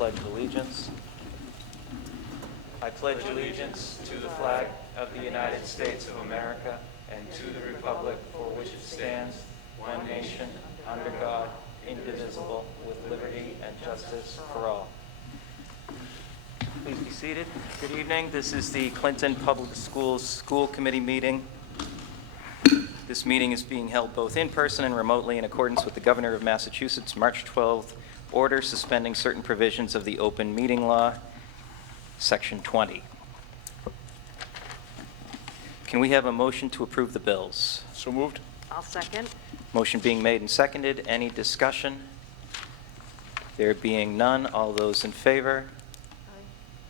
pledge allegiance. I pledge allegiance to the flag of the United States of America and to the republic for which it stands, one nation, under God, indivisible, with liberty and justice for all. Please be seated. Good evening. This is the Clinton Public Schools School Committee meeting. This meeting is being held both in person and remotely in accordance with the Governor of Massachusetts' March 12th order suspending certain provisions of the Open Meeting Law, Section 20. Can we have a motion to approve the bills? So moved. I'll second. Motion being made and seconded. Any discussion? There being none, all those in favor?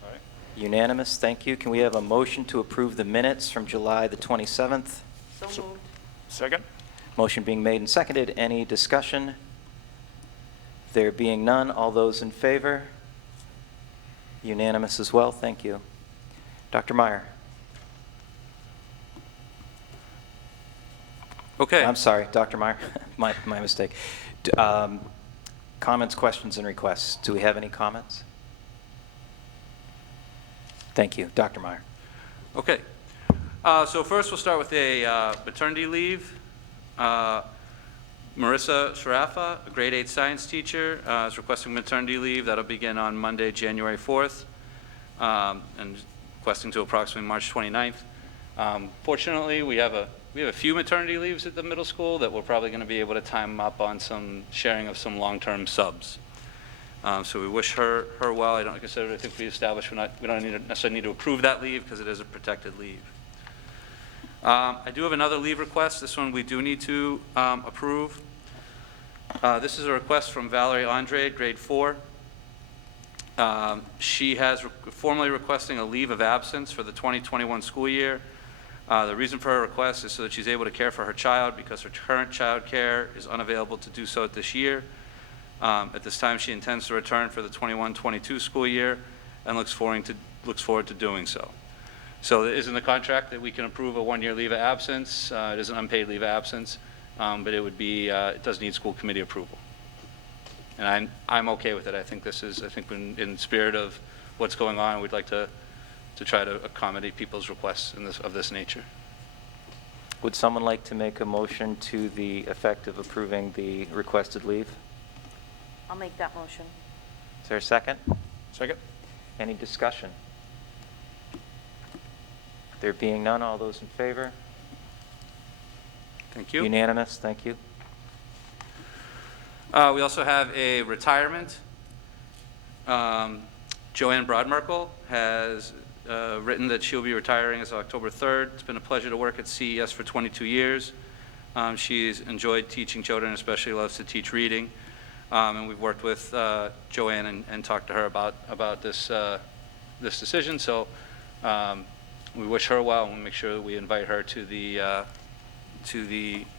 Aye. Unanimous. Thank you. Can we have a motion to approve the minutes from July the 27th? So moved. Second. Motion being made and seconded. Any discussion? There being none, all those in favor? Unanimous as well. Thank you. Dr. Meyer. Okay. I'm sorry, Dr. Meyer. my mistake. Comments, questions, and requests. Do we have any comments? Thank you. Dr. Meyer. Okay. So first we'll start with a maternity leave. Marissa Sharafa, a grade 8 science teacher, is requesting maternity leave. That'll begin on Monday, January 4th, and requesting to approximately March 29th. Fortunately, we have a few maternity leaves at the middle school that we're probably going to be able to time up on some sharing of some long-term subs. So we wish her well. I think we established we don't necessarily need to approve that leave because it is a protected leave. I do have another leave request. This one we do need to approve. This is a request from Valerie Andre, grade 4. She has formally requesting a leave of absence for the 2021 school year. The reason for her request is so that she's able to care for her child because her current child care is unavailable to do so this year. At this time, she intends to return for the 21-22 school year and looks forward to doing so. So it is in the contract that we can approve a 1-year leave of absence. It is an unpaid leave of absence, but it does need school committee approval. And I'm okay with it. I think in spirit of what's going on, we'd like to try to accommodate people's requests of this nature. Would someone like to make a motion to the effect of approving the requested leave? I'll make that motion. Is there a second? Second. Any discussion? There being none, all those in favor? Thank you. Unanimous. Thank you. We also have a retirement. Joanne Broadmerkel has written that she'll be retiring as of October 3rd. It's been a pleasure to work at CES for 22 years. She's enjoyed teaching children, especially loves to teach reading. And we've worked with Joanne and talked to her about this decision. So we wish her well, and we'll make sure that we invite her to the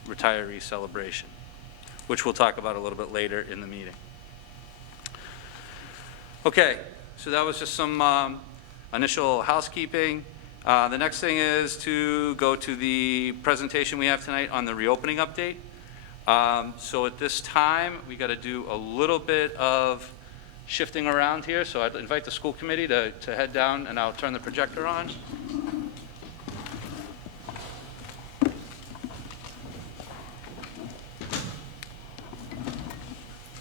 retiree celebration, which we'll talk about a little bit later in the meeting. Okay, so that was just some initial housekeeping. The next thing is to go to the presentation we have tonight on the reopening update. So at this time, we got to do a little bit of shifting around here. So I'd invite the school committee to head down, and I'll turn the projector on. We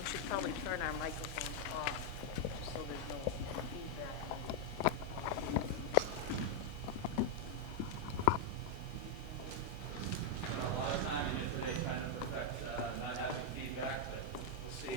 should probably turn our microphones off so there's no feedback. A lot of time in today trying to perfect not having feedback, but we'll see.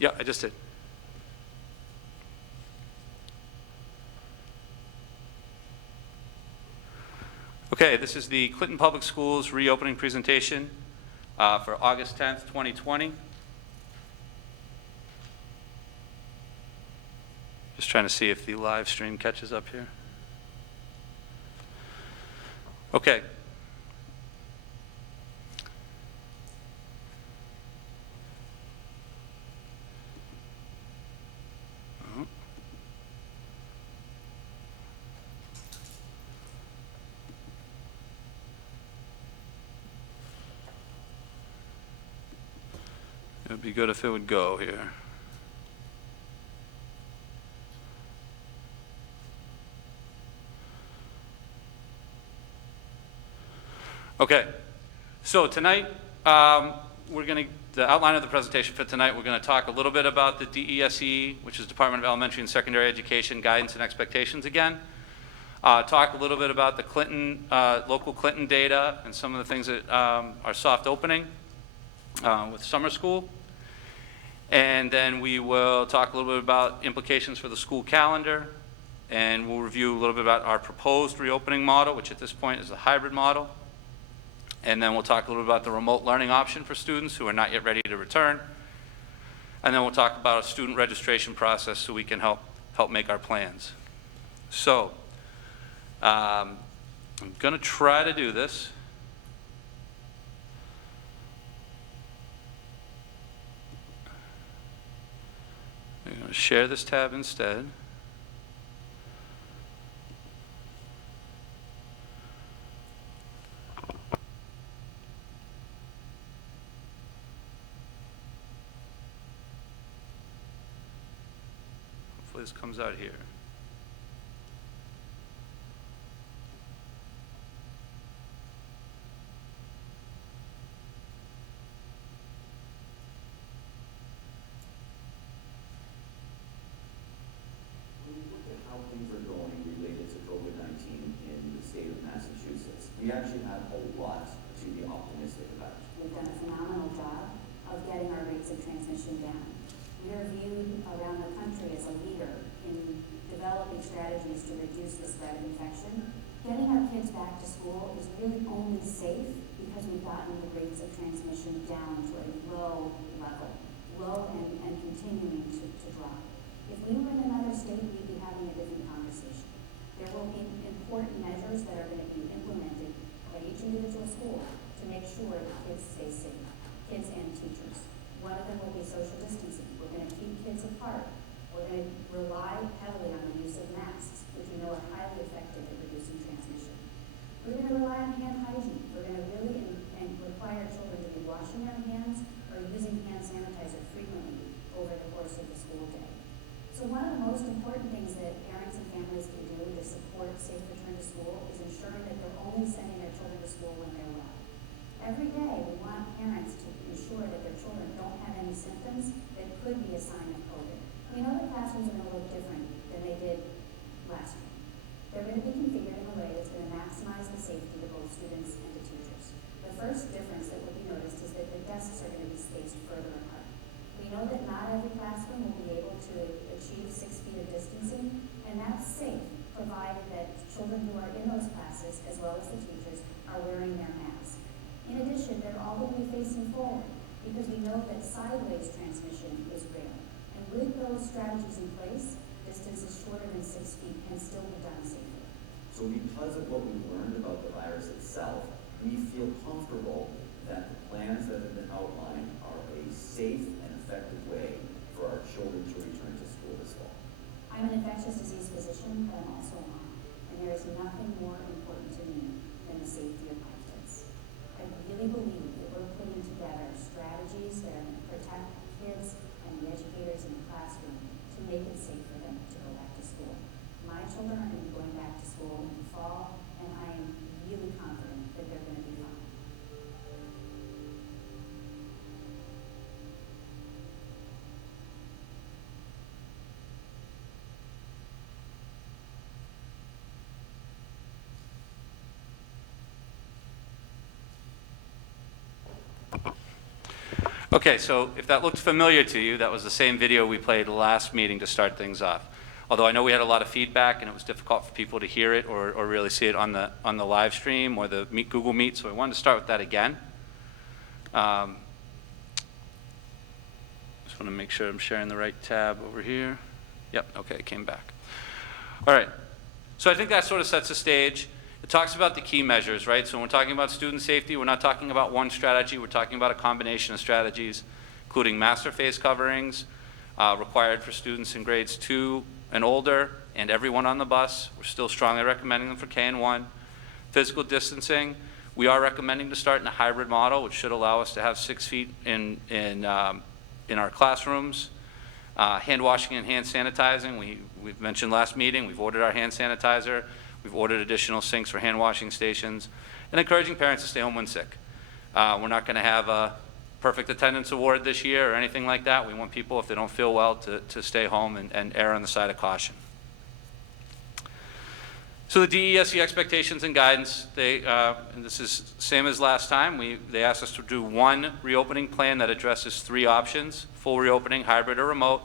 Yeah, I just did. Okay, this is the Clinton Public Schools reopening presentation for August 10th, 2020. Just trying to see if the live stream catches up here. Okay. It would be good if it would go here. Okay, so tonight, the outline of the presentation for tonight, we're going to talk a little bit about the DESE, which is Department of Elementary and Secondary Education Guidance and Expectations again. Talk a little bit about the Clinton, local Clinton data and some of the things that are soft opening with summer school. And then we will talk a little bit about implications for the school calendar, and we'll review a little bit about our proposed reopening model, which at this point is a hybrid model. And then we'll talk a little bit about the remote learning option for students who are not yet ready to return. And then we'll talk about a student registration process so we can help make our plans. So I'm going to try to do this. I'm going to share this tab instead. Hopefully this comes out here. We actually have a lot to be optimistic about. We've done a phenomenal job of getting our rates of transmission down. We are viewed around the country as a leader in developing strategies to reduce the spread of infection. Getting our kids back to school is really only safe because we've gotten the rates of transmission down to a low level, low and continuing to drop. If we were in another state, we'd be having a different conversation. There will be important measures that are going to be implemented by each individual school to make sure that kids stay safe, kids and teachers. One of them will be social distancing. We're going to keep kids apart. We're going to rely heavily on the use of masks, which we know are highly effective at reducing transmission. We're going to rely on hand hygiene. We're going to really require children to be washing their hands or using hand sanitizer frequently over the course of the school day. So one of the most important things that parents and families can do to support safe return to school is ensuring that they're only sending their children to school when they're well. Every day, we want parents to ensure that their children don't have any symptoms that could be a sign of COVID. We know that classrooms are going to look different than they did last year. They're going to be configured in a way that's going to maximize the safety of both students and the teachers. The first difference that will be noticed is that the desks are going to be spaced further apart. We know that not every classroom will be able to achieve 6 feet of distancing, and that's safe, provided that children who are in those classes, as well as the teachers, are wearing their masks. In addition, they're all going to be facing forward, because we know that sideways transmission is rare. And with those strategies in place, distances shorter than 6 feet can still be done safely. So because of what we've learned about the virus itself, we feel comfortable that the plans that have been outlined are a safe and effective way for our children to return to school this fall. I'm an infectious disease physician, but I'm also a mom, and there is nothing more important to me than the safety of my kids. I really believe that we're putting together strategies that are going to protect kids and the educators in the classroom to make it safe for them to go back to school. My children are going to be going back to school in the fall, and I am really confident that they're going to be fine. Okay, so if that looked familiar to you, that was the same video we played last meeting to start things off. Although I know we had a lot of feedback and it was difficult for people to hear it or really see it on the live stream or the Google Meet, so I wanted to start with that again. Just want to make sure I'm sharing the right tab over here. Yep, okay, it came back. All right, so I think that sort of sets the stage. It talks about the key measures, right? So when we're talking about student safety, we're not talking about one strategy, we're talking about a combination of strategies, including master face coverings, required for students in grades 2 and older, and everyone on the bus. We're still strongly recommending them for K and 1. Physical distancing, we are recommending to start in a hybrid model, which should allow us to have 6 feet in our classrooms. Hand washing and hand sanitizing, we've mentioned last meeting, we've ordered our hand sanitizer, we've ordered additional sinks for hand washing stations, and encouraging parents to stay home when sick. We're not going to have a perfect attendance award this year or anything like that. We want people, if they don't feel well, to stay home and err on the side of caution. So the DESE expectations and guidance, and this is same as last time, they asked us to do one reopening plan that addresses 3 options: full reopening, hybrid, or remote.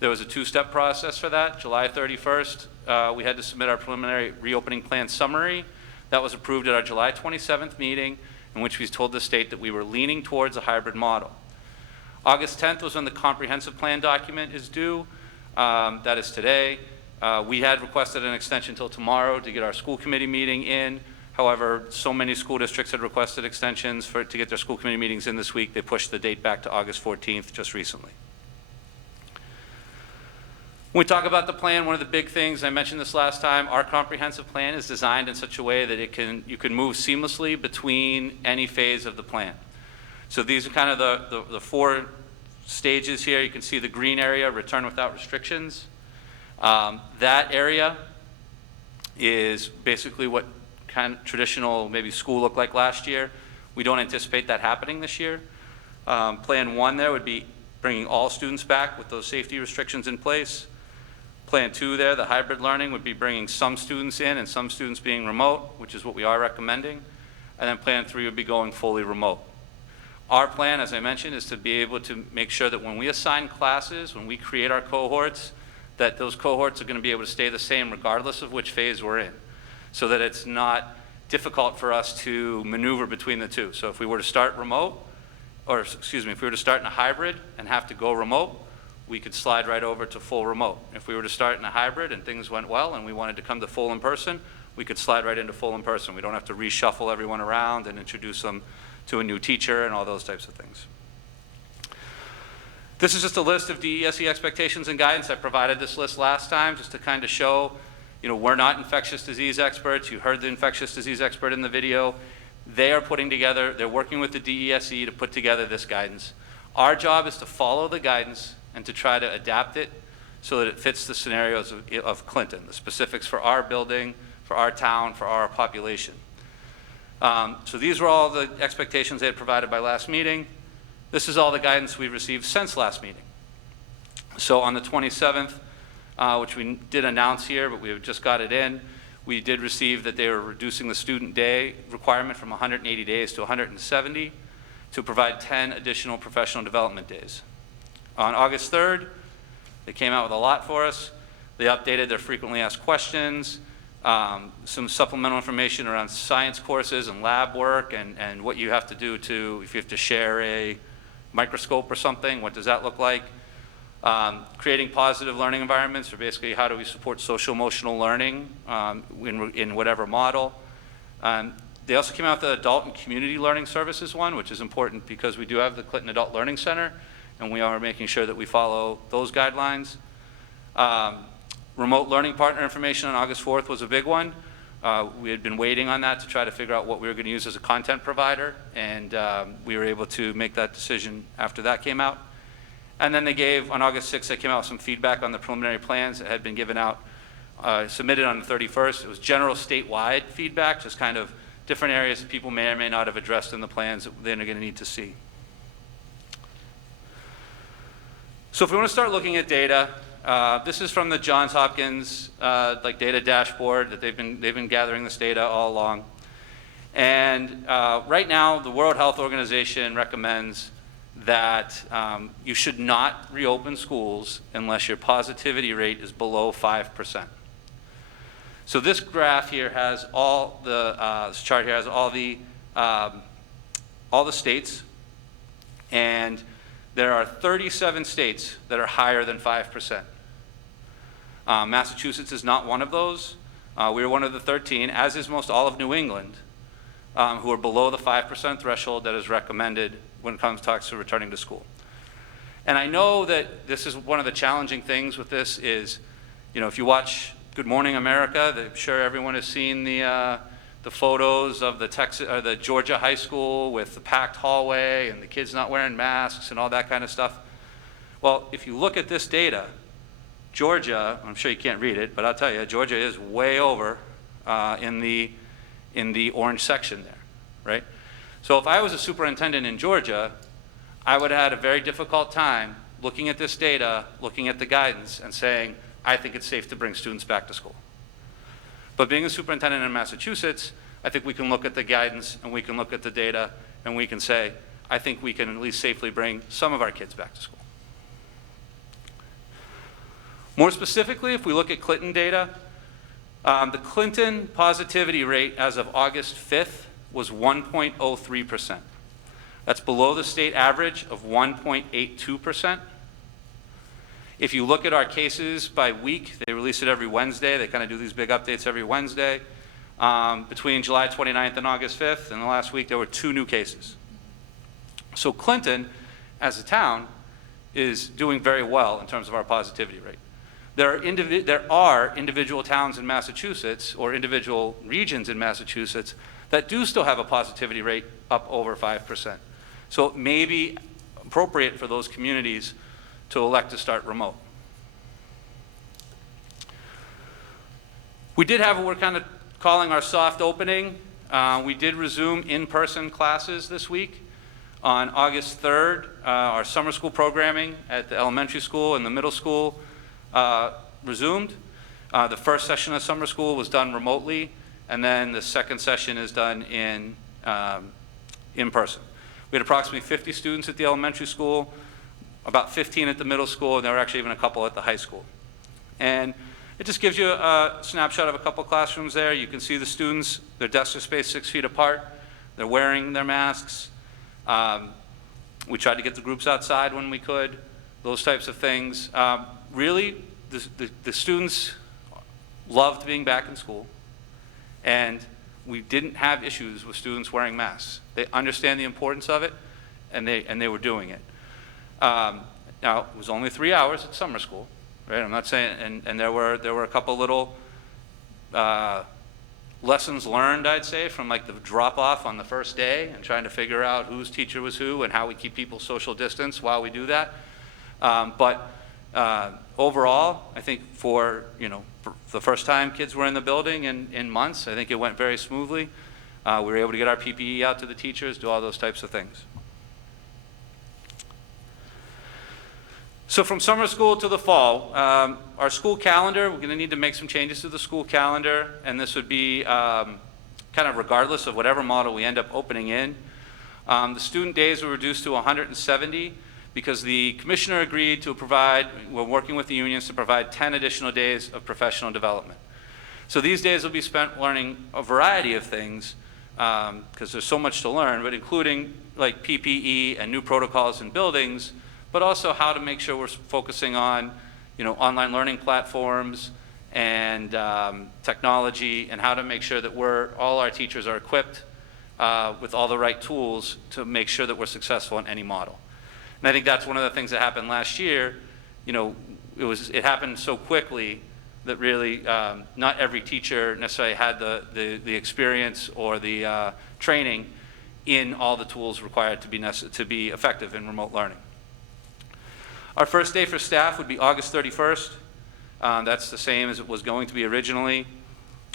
There was a 2-step process for that. July 31st, we had to submit our preliminary reopening plan summary. That was approved at our July 27th meeting, in which we told the state that we were leaning towards a hybrid model. August 10th was when the comprehensive plan document is due. That is today. We had requested an extension until tomorrow to get our school committee meeting in. However, so many school districts had requested extensions to get their school committee meetings in this week, they pushed the date back to August 14th just recently. When we talk about the plan, one of the big things, I mentioned this last time, our comprehensive plan is designed in such a way that you can move seamlessly between any phase of the plan. So these are kind of the 4 stages here. You can see the green area, return without restrictions. That area is basically what kind of traditional maybe school looked like last year. We don't anticipate that happening this year. Plan 1 there would be bringing all students back with those safety restrictions in place. Plan 2 there, the hybrid learning, would be bringing some students in and some students being remote, which is what we are recommending. And then Plan 3 would be going fully remote. Our plan, as I mentioned, is to be able to make sure that when we assign classes, when we create our cohorts, that those cohorts are going to be able to stay the same regardless of which phase we're in, so that it's not difficult for us to maneuver between the two. So if we were to start remote, or excuse me, if we were to start in a hybrid and have to go remote, we could slide right over to full remote. If we were to start in a hybrid and things went well and we wanted to come to full in person, we could slide right into full in person. We don't have to reshuffle everyone around and introduce them to a new teacher and all those types of things. This is just a list of DESE expectations and guidance. I provided this list last time just to kind of show, we're not infectious disease experts. You heard the infectious disease expert in the video. They are putting together, they're working with the DESE to put together this guidance. Our job is to follow the guidance and to try to adapt it so that it fits the scenarios of Clinton, the specifics for our building, for our town, for our population. So these were all the expectations they had provided by last meeting. This is all the guidance we've received since last meeting. So on the 27th, which we did announce here, but we just got it in, we did receive that they were reducing the student day requirement from 180 days to 170 to provide 10 additional professional development days. On August 3rd, they came out with a lot for us. They updated their frequently asked questions, some supplemental information around science courses and lab work and what you have to do if you have to share a microscope or something, what does that look like? Creating positive learning environments, or basically how do we support social emotional learning in whatever model. They also came out with the adult and community learning services one, which is important because we do have the Clinton Adult Learning Center, and we are making sure that we follow those guidelines. Remote learning partner information on August 4th was a big one. We had been waiting on that to try to figure out what we were going to use as a content provider, and we were able to make that decision after that came out. And then on August 6th, they came out with some feedback on the preliminary plans that had been given out, submitted on the 31st. It was general statewide feedback, just kind of different areas that people may or may not have addressed in the plans that they're going to need to see. So if we want to start looking at data, this is from the Johns Hopkins data dashboard that they've been gathering this data all along. And right now, the World Health Organization recommends that you should not reopen schools unless your positivity rate is below 5%. So this graph here has all the, this chart here has all the states, and there are 37 states that are higher than 5%. Massachusetts is not one of those. We are one of the 13, as is most all of New England, who are below the 5% threshold that is recommended when it comes to returning to school. And I know that this is one of the challenging things with this is, you know, if you watch Good Morning America, I'm sure everyone has seen the photos of the Georgia high school with the packed hallway and the kids not wearing masks and all that kind of stuff. Well, if you look at this data, Georgia, I'm sure you can't read it, but I'll tell you, Georgia is way over in the orange section there, right? So if I was a superintendent in Georgia, I would have had a very difficult time looking at this data, looking at the guidance, and saying, I think it's safe to bring students back to school. But being a superintendent in Massachusetts, I think we can look at the guidance and we can look at the data and we can say, I think we can at least safely bring some of our kids back to school. More specifically, if we look at Clinton data, the Clinton positivity rate as of August 5th was 1.03%. That's below the state average of 1.82%. If you look at our cases by week, they release it every Wednesday. They kind of do these big updates every Wednesday. Between July 29th and August 5th, in the last week, there were 2 new cases. So Clinton, as a town, is doing very well in terms of our positivity rate. There are individual towns in Massachusetts or individual regions in Massachusetts that do still have a positivity rate up over 5%. So it may be appropriate for those communities to elect to start remote. We did have what we're kind of calling our soft opening. We did resume in-person classes this week. On August 3rd, our summer school programming at the elementary school and the middle school resumed. The first session of summer school was done remotely, and then the second session is done in person. We had approximately 50 students at the elementary school, about 15 at the middle school, and there were actually even a couple at the high school. And it just gives you a snapshot of a couple classrooms there. You can see the students, their desks are spaced 6 feet apart. They're wearing their masks. We tried to get the groups outside when we could, those types of things. Really, the students loved being back in school, and we didn't have issues with students wearing masks. They understand the importance of it, and they were doing it. Now, it was only 3 hours at summer school, right? I'm not saying, and there were a couple little lessons learned, I'd say, from like the drop-off on the first day and trying to figure out whose teacher was who and how we keep people social distance while we do that. But overall, I think for the first time kids were in the building in months, I think it went very smoothly. We were able to get our PPE out to the teachers, do all those types of things. So from summer school to the fall, our school calendar, we're going to need to make some changes to the school calendar, and this would be kind of regardless of whatever model we end up opening in. The student days were reduced to 170 because the commissioner agreed to provide, we're working with the unions to provide 10 additional days of professional development. So these days will be spent learning a variety of things because there's so much to learn, but including like PPE and new protocols in buildings, but also how to make sure we're focusing on, online learning platforms and technology, and how to make sure that all our teachers are equipped with all the right tools to make sure that we're successful in any model. And I think that's one of the things that happened last year. It happened so quickly that really not every teacher necessarily had the experience or the training in all the tools required to be effective in remote learning. Our first day for staff would be August 31st. That's the same as it was going to be originally.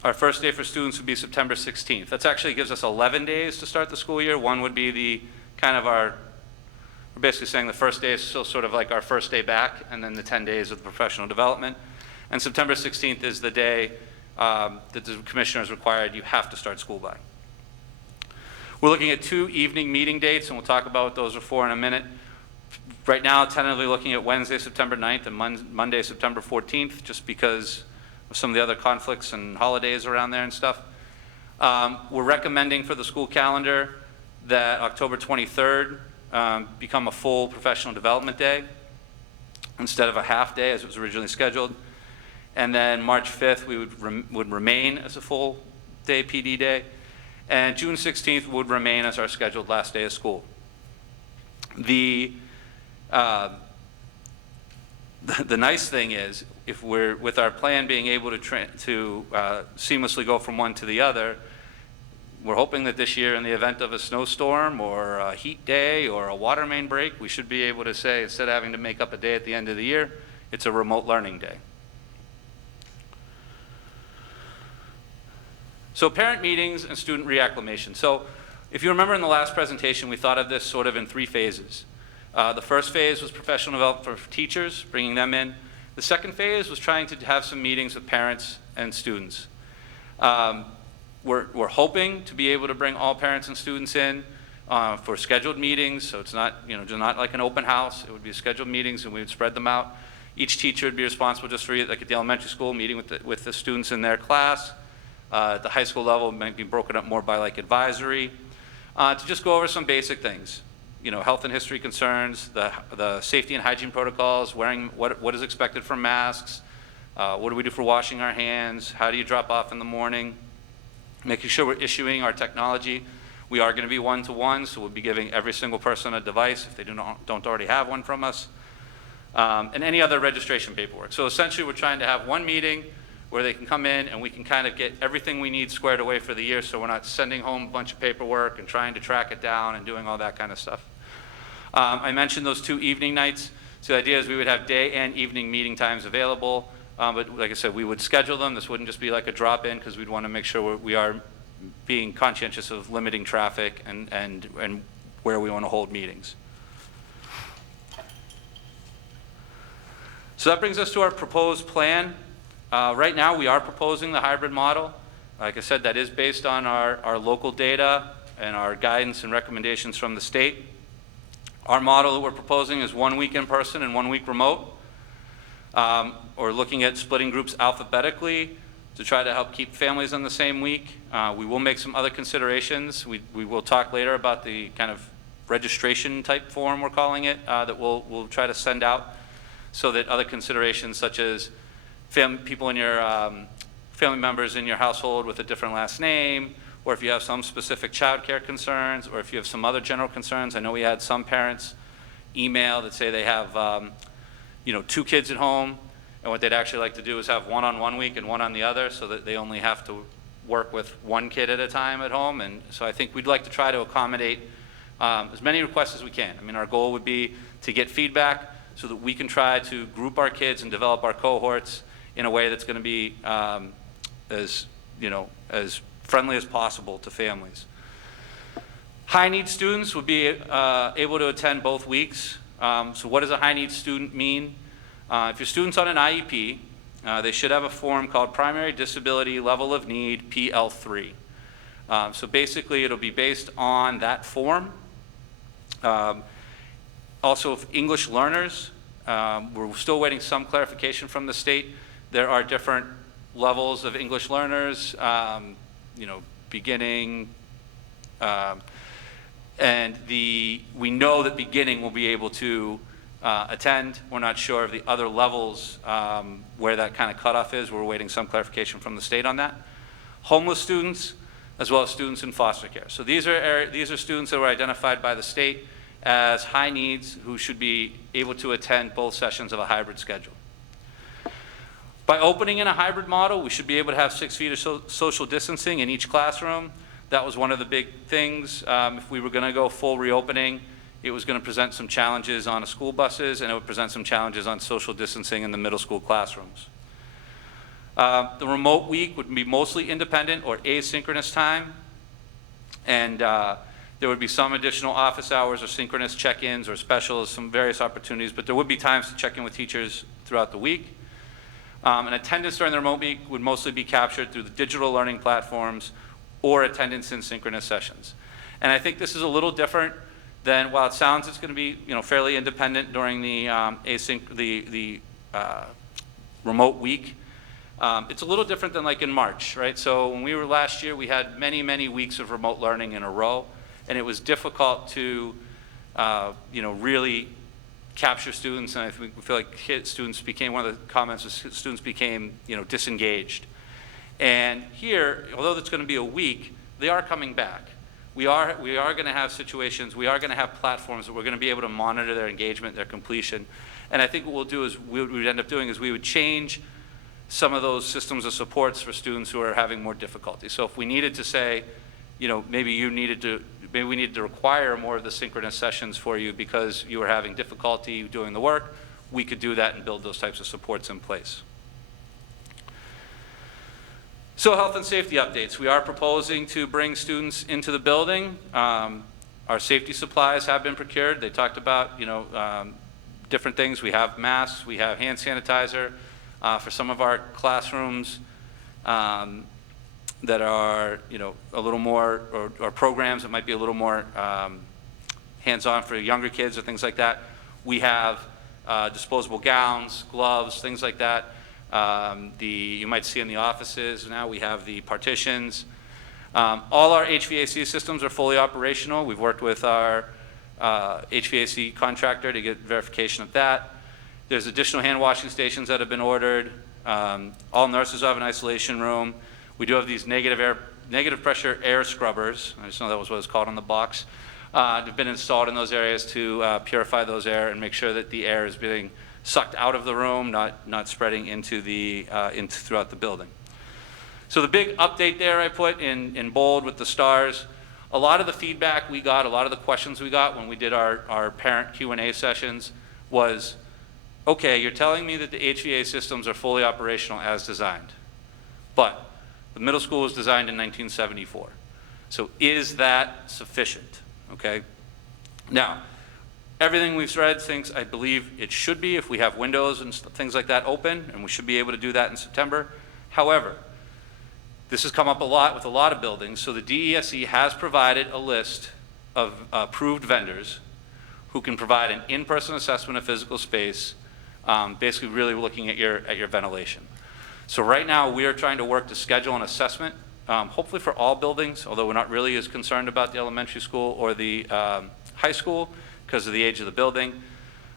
Our first day for students would be September 16th. That actually gives us 11 days to start the school year. One would be we're basically saying the first day is still sort of like our first day back, and then the 10 days of professional development. And September 16th is the day that the commissioner is required you have to start school by. We're looking at 2 evening meeting dates, and we'll talk about what those are for in a minute. Right now, tentatively looking at Wednesday, September 9th and Monday, September 14th, just because of some of the other conflicts and holidays around there and stuff. We're recommending for the school calendar that October 23rd become a full professional development day instead of a half day as it was originally scheduled. And then March 5th, we would remain as a full day PD day. And June 16th would remain as our scheduled last day of school. The nice thing is, if we're, with our plan being able to seamlessly go from one to the other, we're hoping that this year, in the event of a snowstorm or a heat day or a water main break, we should be able to say, instead of having to make up a day at the end of the year, it's a remote learning day. So parent meetings and student reacclimation. So if you remember in the last presentation, we thought of this sort of in 3 phases. The first phase was professional development for teachers, bringing them in. The second phase was trying to have some meetings with parents and students. We're hoping to be able to bring all parents and students in for scheduled meetings, so it's not, just not like an open house. It would be scheduled meetings, and we would spread them out. Each teacher would be responsible just for, like at the elementary school, meeting with the students in their class. At the high school level, it might be broken up more by like advisory, to just go over some basic things. Health and history concerns, the safety and hygiene protocols, wearing what is expected from masks, what do we do for washing our hands, how do you drop off in the morning, making sure we're issuing our technology. We are going to be one-to-one, so we'll be giving every single person a device if they don't already have one from us, and any other registration paperwork. So essentially, we're trying to have one meeting where they can come in and we can kind of get everything we need squared away for the year, so we're not sending home a bunch of paperwork and trying to track it down and doing all that kind of stuff. I mentioned those 2 evening nights. So the idea is we would have day and evening meeting times available, but like I said, we would schedule them. This wouldn't just be like a drop-in, because we'd want to make sure we are being conscientious of limiting traffic and where we want to hold meetings. So that brings us to our proposed plan. Right now, we are proposing the hybrid model. Like I said, that is based on our local data and our guidance and recommendations from the state. Our model that we're proposing is 1 week in person and 1 week remote. Or looking at splitting groups alphabetically to try to help keep families on the same week. We will make some other considerations. We will talk later about the kind of registration type form, we're calling it, that we'll try to send out, so that other considerations such as people in your family members in your household with a different last name, or if you have some specific child care concerns, or if you have some other general concerns. I know we had some parents email that say they have 2 kids at home, and what they'd actually like to do is have one on 1 week and one on the other, so that they only have to work with 1 kid at a time at home. And so I think we'd like to try to accommodate as many requests as we can. I mean, our goal would be to get feedback so that we can try to group our kids and develop our cohorts in a way that's going to be as friendly as possible to families. High need students would be able to attend both weeks. So what does a high need student mean? If your student's on an IEP, they should have a form called Primary Disability Level of Need, PL3. So basically, it'll be based on that form. Also, if English learners, we're still waiting some clarification from the state. There are different levels of English learners, beginning, and we know that beginning will be able to attend. We're not sure of the other levels where that kind of cutoff is. We're waiting some clarification from the state on that. Homeless students, as well as students in foster care. So these are students that were identified by the state as high needs who should be able to attend both sessions of a hybrid schedule. By opening in a hybrid model, we should be able to have 6 feet of social distancing in each classroom. That was one of the big things. If we were going to go full reopening, it was going to present some challenges on school buses, and it would present some challenges on social distancing in the middle school classrooms. The remote week would be mostly independent or asynchronous time, and there would be some additional office hours or synchronous check-ins or specials, some various opportunities, but there would be times to check in with teachers throughout the week. And attendance during the remote week would mostly be captured through the digital learning platforms or attendance in synchronous sessions. And I think this is a little different then while it sounds it's going to be, fairly independent during the remote week, it's a little different than like in March, right? So when we were last year, we had many, many weeks of remote learning in a row, and it was difficult to, really capture students, and I feel like students became, one of the comments was students became, disengaged. And here, although it's going to be a week, they are coming back. We are going to have situations, we are going to have platforms that we're going to be able to monitor their engagement, their completion. And I think what we'll do is, what we'd end up doing is we would change some of those systems of supports for students who are having more difficulty. So if we needed to say, maybe we needed to require more of the synchronous sessions for you because you were having difficulty doing the work, we could do that and build those types of supports in place. So health and safety updates. We are proposing to bring students into the building. Our safety supplies have been procured. They talked about, different things. We have masks, we have hand sanitizer for some of our classrooms that are, a little more, or programs that might be a little more hands-on for younger kids or things like that. We have disposable gowns, gloves, things like that. You might see in the offices now we have the partitions. All our HVAC systems are fully operational. We've worked with our HVAC contractor to get verification of that. There's additional hand washing stations that have been ordered. All nurses have an isolation room. We do have these negative pressure air scrubbers. I just know that was what it's called on the box. They've been installed in those areas to purify those air and make sure that the air is being sucked out of the room, not spreading into throughout the building. So the big update there I put in bold with the stars. A lot of the feedback we got, a lot of the questions we got when we did our parent Q&A sessions was, okay, you're telling me that the HVAC systems are fully operational as designed, but the middle school was designed in 1974. So is that sufficient? Okay. Now, everything we've read thinks, I believe it should be if we have windows and things like that open, and we should be able to do that in September. However, this has come up a lot with a lot of buildings, so the DESE has provided a list of approved vendors who can provide an in-person assessment of physical space, basically really looking at your ventilation. So right now we are trying to work to schedule an assessment, hopefully for all buildings, although we're not really as concerned about the elementary school or the high school because of the age of the building.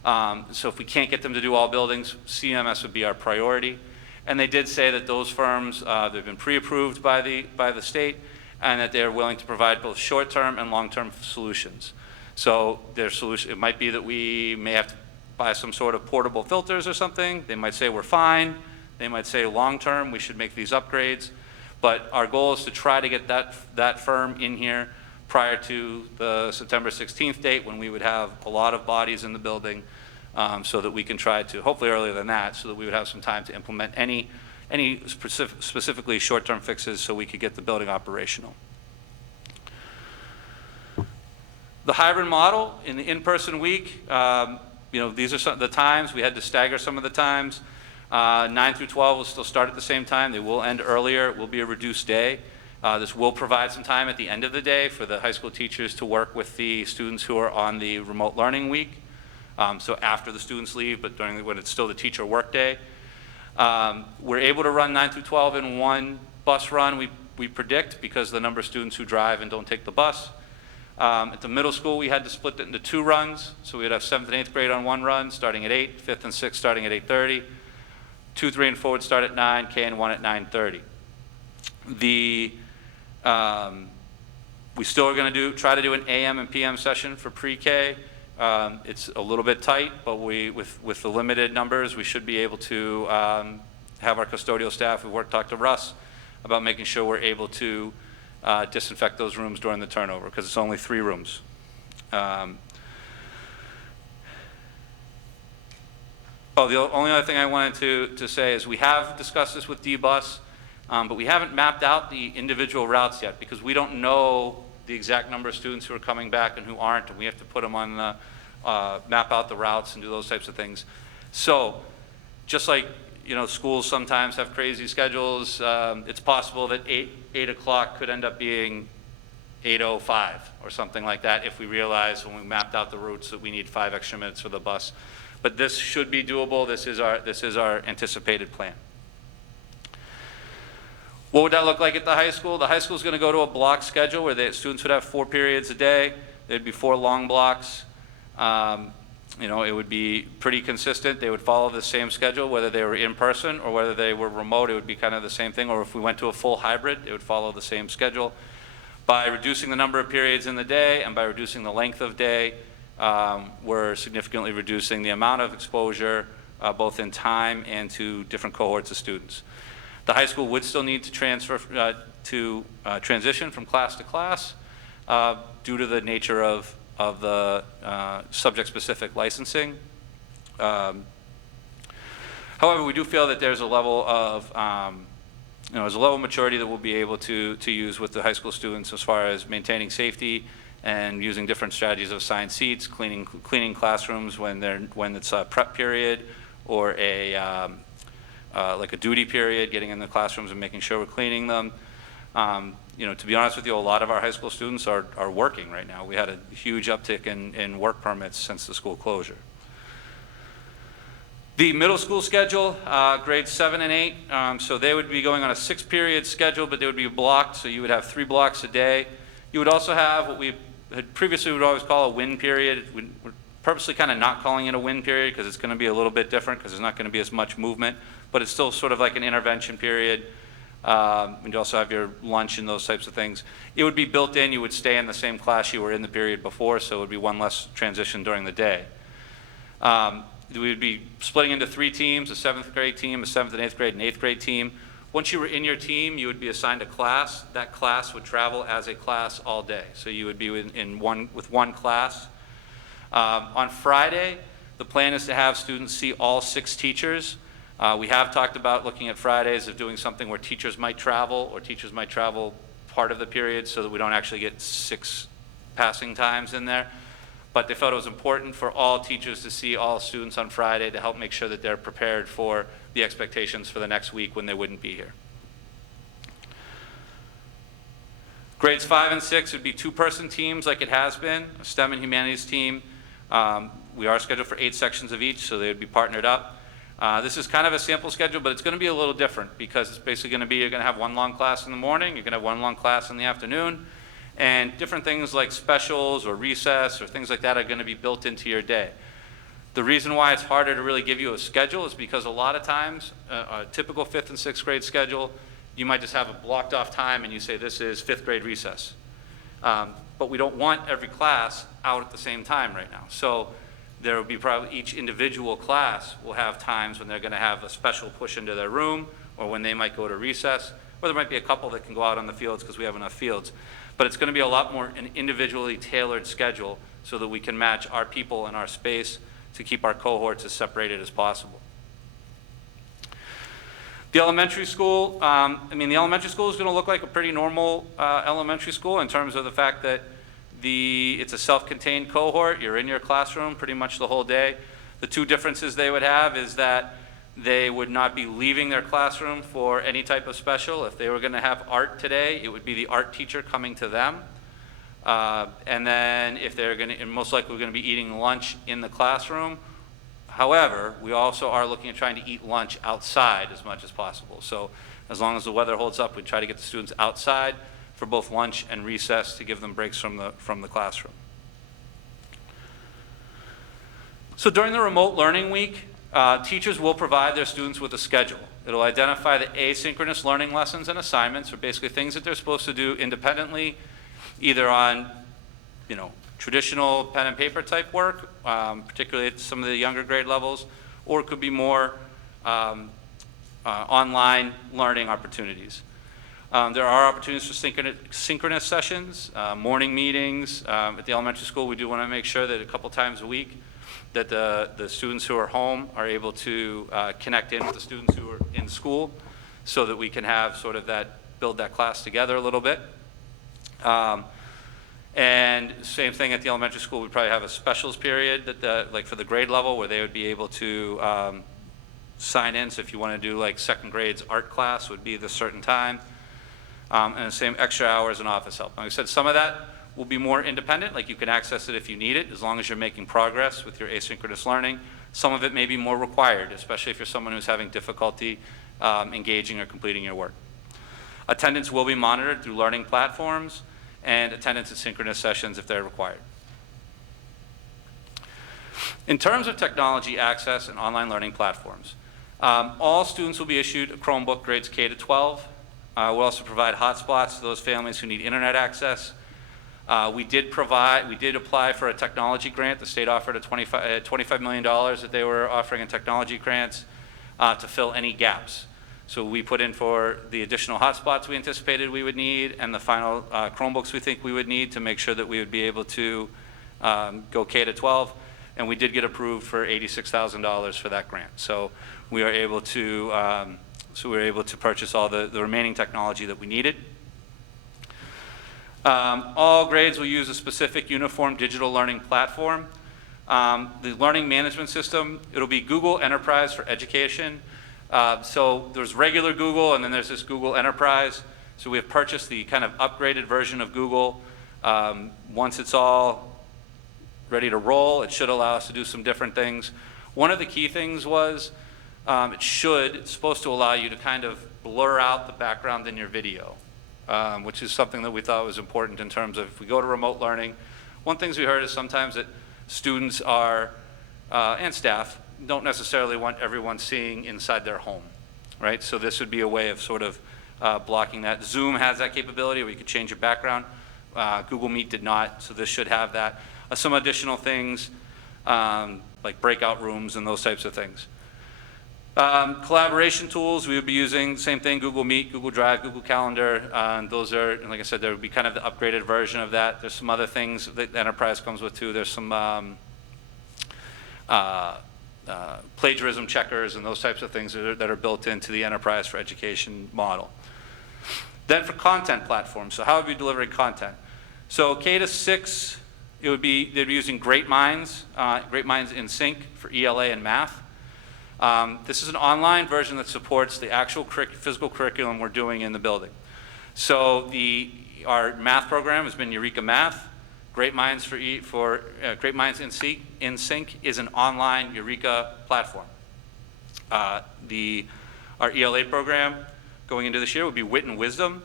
So if we can't get them to do all buildings, CMS would be our priority. And they did say that those firms, they've been pre-approved by the state, and that they're willing to provide both short-term and long-term solutions. So their solution, it might be that we may have to buy some sort of portable filters or something. They might say we're fine. They might say long-term we should make these upgrades. But our goal is to try to get that firm in here prior to the September 16th date, when we would have a lot of bodies in the building, so that we can try to, hopefully earlier than that, so that we would have some time to implement any specifically short-term fixes so we could get the building operational. The hybrid model in the in-person week, these are some of the times. We had to stagger some of the times. 9 through 12 will still start at the same time. They will end earlier. It will be a reduced day. This will provide some time at the end of the day for the high school teachers to work with the students who are on the remote learning week. So after the students leave, but when it's still the teacher work day. We're able to run 9 through 12 in one bus run, we predict, because of the number of students who drive and don't take the bus. At the middle school, we had to split it into 2 runs. So we'd have 7th and 8th grade on one run starting at 8, 5th and 6th starting at 8:30. 2, 3, and 4 would start at 9, K and 1 at 9:30. We still are going to try to do an AM and PM session for pre-K. It's a little bit tight, but with the limited numbers, we should be able to have our custodial staff. We talk to Russ about making sure we're able to disinfect those rooms during the turnover, because it's only 3 rooms. The only other thing I wanted to say is we have discussed this with D-Bus, but we haven't mapped out the individual routes yet, because we don't know the exact number of students who are coming back and who aren't, and we have to put them on the, map out the routes and do those types of things. So just like, schools sometimes have crazy schedules, it's possible that 8 o'clock could end up being 8:05 or something like that if we realize when we mapped out the routes that we need 5 extra minutes for the bus. But this should be doable. This is our anticipated plan. What would that look like at the high school? The high school is going to go to a block schedule where the students would have 4 periods a day. There'd be 4 long blocks. It would be pretty consistent. They would follow the same schedule, whether they were in person or whether they were remote. It would be kind of the same thing. Or if we went to a full hybrid, it would follow the same schedule. By reducing the number of periods in the day and by reducing the length of day, we're significantly reducing the amount of exposure, both in time and to different cohorts of students. The high school would still need to transition from class to class due to the nature of the subject-specific licensing. However, we do feel that there's a level of maturity that we'll be able to use with the high school students as far as maintaining safety and using different strategies of assigned seats, cleaning classrooms when it's a prep period or like a duty period, getting in the classrooms and making sure we're cleaning them. To be honest with you, a lot of our high school students are working right now. We had a huge uptick in work permits since the school closure. The middle school schedule, grades 7 and 8, so they would be going on a 6-period schedule, but they would be blocked, so you would have 3 blocks a day. You would also have what we had previously would always call a win period. We're purposely kind of not calling it a win period because it's going to be a little bit different because there's not going to be as much movement, but it's still sort of like an intervention period. And you also have your lunch and those types of things. It would be built in. You would stay in the same class you were in the period before, so it would be one less transition during the day. We would be splitting into 3 teams, a 7th grade team, a 7th and 8th grade, and 8th grade team. Once you were in your team, you would be assigned a class. That class would travel as a class all day. So you would be with one class. On Friday, the plan is to have students see all 6 teachers. We have talked about looking at Fridays of doing something where teachers might travel or teachers might travel part of the period so that we don't actually get 6 passing times in there. But they felt it was important for all teachers to see all students on Friday to help make sure that they're prepared for the expectations for the next week when they wouldn't be here. Grades 5 and 6 would be 2-person teams like it has been, a STEM and humanities team. We are scheduled for 8 sections of each, so they would be partnered up. This is kind of a sample schedule, but it's going to be a little different because it's basically going to be you're going to have 1 long class in the morning, you're going to have 1 long class in the afternoon, and different things like specials or recess or things like that are going to be built into your day. The reason why it's harder to really give you a schedule is because a lot of times, a typical 5th and 6th grade schedule, you might just have a blocked off time and you say this is 5th grade recess. But we don't want every class out at the same time right now. So there will be probably each individual class will have times when they're going to have a special push into their room or when they might go to recess, or there might be a couple that can go out on the fields because we have enough fields. But it's going to be a lot more an individually tailored schedule so that we can match our people and our space to keep our cohorts as separated as possible. The elementary school, the elementary school is going to look like a pretty normal elementary school in terms of the fact that it's a self-contained cohort. You're in your classroom pretty much the whole day. The 2 differences they would have is that they would not be leaving their classroom for any type of special. If they were going to have art today, it would be the art teacher coming to them. And then if they're going to, and most likely we're going to be eating lunch in the classroom. However, we also are looking at trying to eat lunch outside as much as possible. So as long as the weather holds up, we try to get the students outside for both lunch and recess to give them breaks from the classroom. So during the remote learning week, teachers will provide their students with a schedule. It'll identify the asynchronous learning lessons and assignments, or basically things that they're supposed to do independently, either on, traditional pen and paper type work, particularly at some of the younger grade levels, or it could be more online learning opportunities. There are opportunities for synchronous sessions, morning meetings. At the elementary school, we do want to make sure that a couple times a week that the students who are home are able to connect in with the students who are in school so that we can have sort of build that class together a little bit. And same thing at the elementary school, we probably have a specials period like for the grade level where they would be able to sign in. So if you want to do like 2nd grade's art class would be this certain time. and the same extra hours in office help. Like I said, some of that will be more independent, like you can access it if you need it, as long as you're making progress with your asynchronous learning. Some of it may be more required, especially if you're someone who's having difficulty engaging or completing your work. Attendance will be monitored through learning platforms and attendance at synchronous sessions if they're required. In terms of technology access and online learning platforms, all students will be issued a Chromebook grades K to 12. We'll also provide hotspots to those families who need internet access. We did apply for a technology grant. The state offered a $25 million that they were offering in technology grants to fill any gaps. So we put in for the additional hotspots we anticipated we would need and the final Chromebooks we think we would need to make sure that we would be able to go K to 12. And we did get approved for $86,000 for that grant. So we were able to purchase all the remaining technology that we needed. All grades will use a specific uniform digital learning platform. The learning management system, it'll be Google Enterprise for Education. So there's regular Google, and then there's this Google Enterprise. So we have purchased the kind of upgraded version of Google. Once it's all ready to roll, it should allow us to do some different things. One of the key things was it's supposed to allow you to kind of blur out the background in your video, which is something that we thought was important in terms of if we go to remote learning. One thing we heard is sometimes that students are, and staff, don't necessarily want everyone seeing inside their home, right? So this would be a way of sort of blocking that. Zoom has that capability where you could change your background. Google Meet did not, so this should have that. Some additional things like breakout rooms and those types of things. Collaboration tools, we would be using, same thing, Google Meet, Google Drive, Google Calendar. Those are, and like I said, there would be kind of the upgraded version of that. There's some other things that Enterprise comes with too. There's some plagiarism checkers and those types of things that are built into the Enterprise for Education model. Then for content platforms, so how would we deliver content? So K to 6, they'd be using Great Minds in Sync for ELA and math. This is an online version that supports the actual physical curriculum we're doing in the building. So our math program has been Eureka Math. Great Minds Great Minds in Sync is an online Eureka platform. Our ELA program going into this year would be Wit and Wisdom,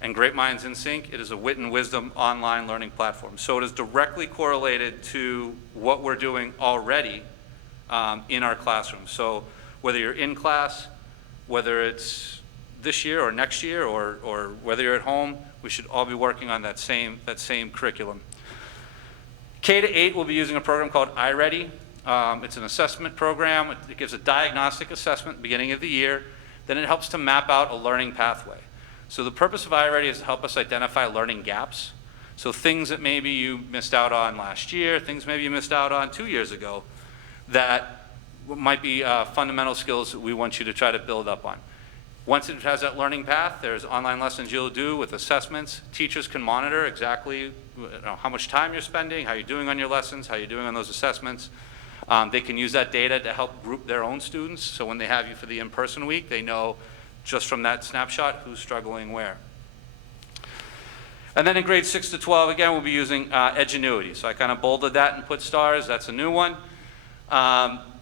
and Great Minds in Sync, it is a Wit and Wisdom online learning platform. So it is directly correlated to what we're doing already in our classrooms. So whether you're in class, whether it's this year or next year, or whether you're at home, we should all be working on that same curriculum. K to 8 will be using a program called Iready. It's an assessment program. It gives a diagnostic assessment at the beginning of the year. Then it helps to map out a learning pathway. So the purpose of Iready is to help us identify learning gaps. So things that maybe you missed out on last year, things maybe you missed out on 2 years ago, that might be fundamental skills that we want you to try to build up on. Once it has that learning path, there's online lessons you'll do with assessments. Teachers can monitor exactly how much time you're spending, how you're doing on your lessons, how you're doing on those assessments. They can use that data to help group their own students. So when they have you for the in-person week, they know just from that snapshot who's struggling where. And then in grades 6 to 12, again, we'll be using Edgenuity. So I kind of bolded that and put stars. That's a new one.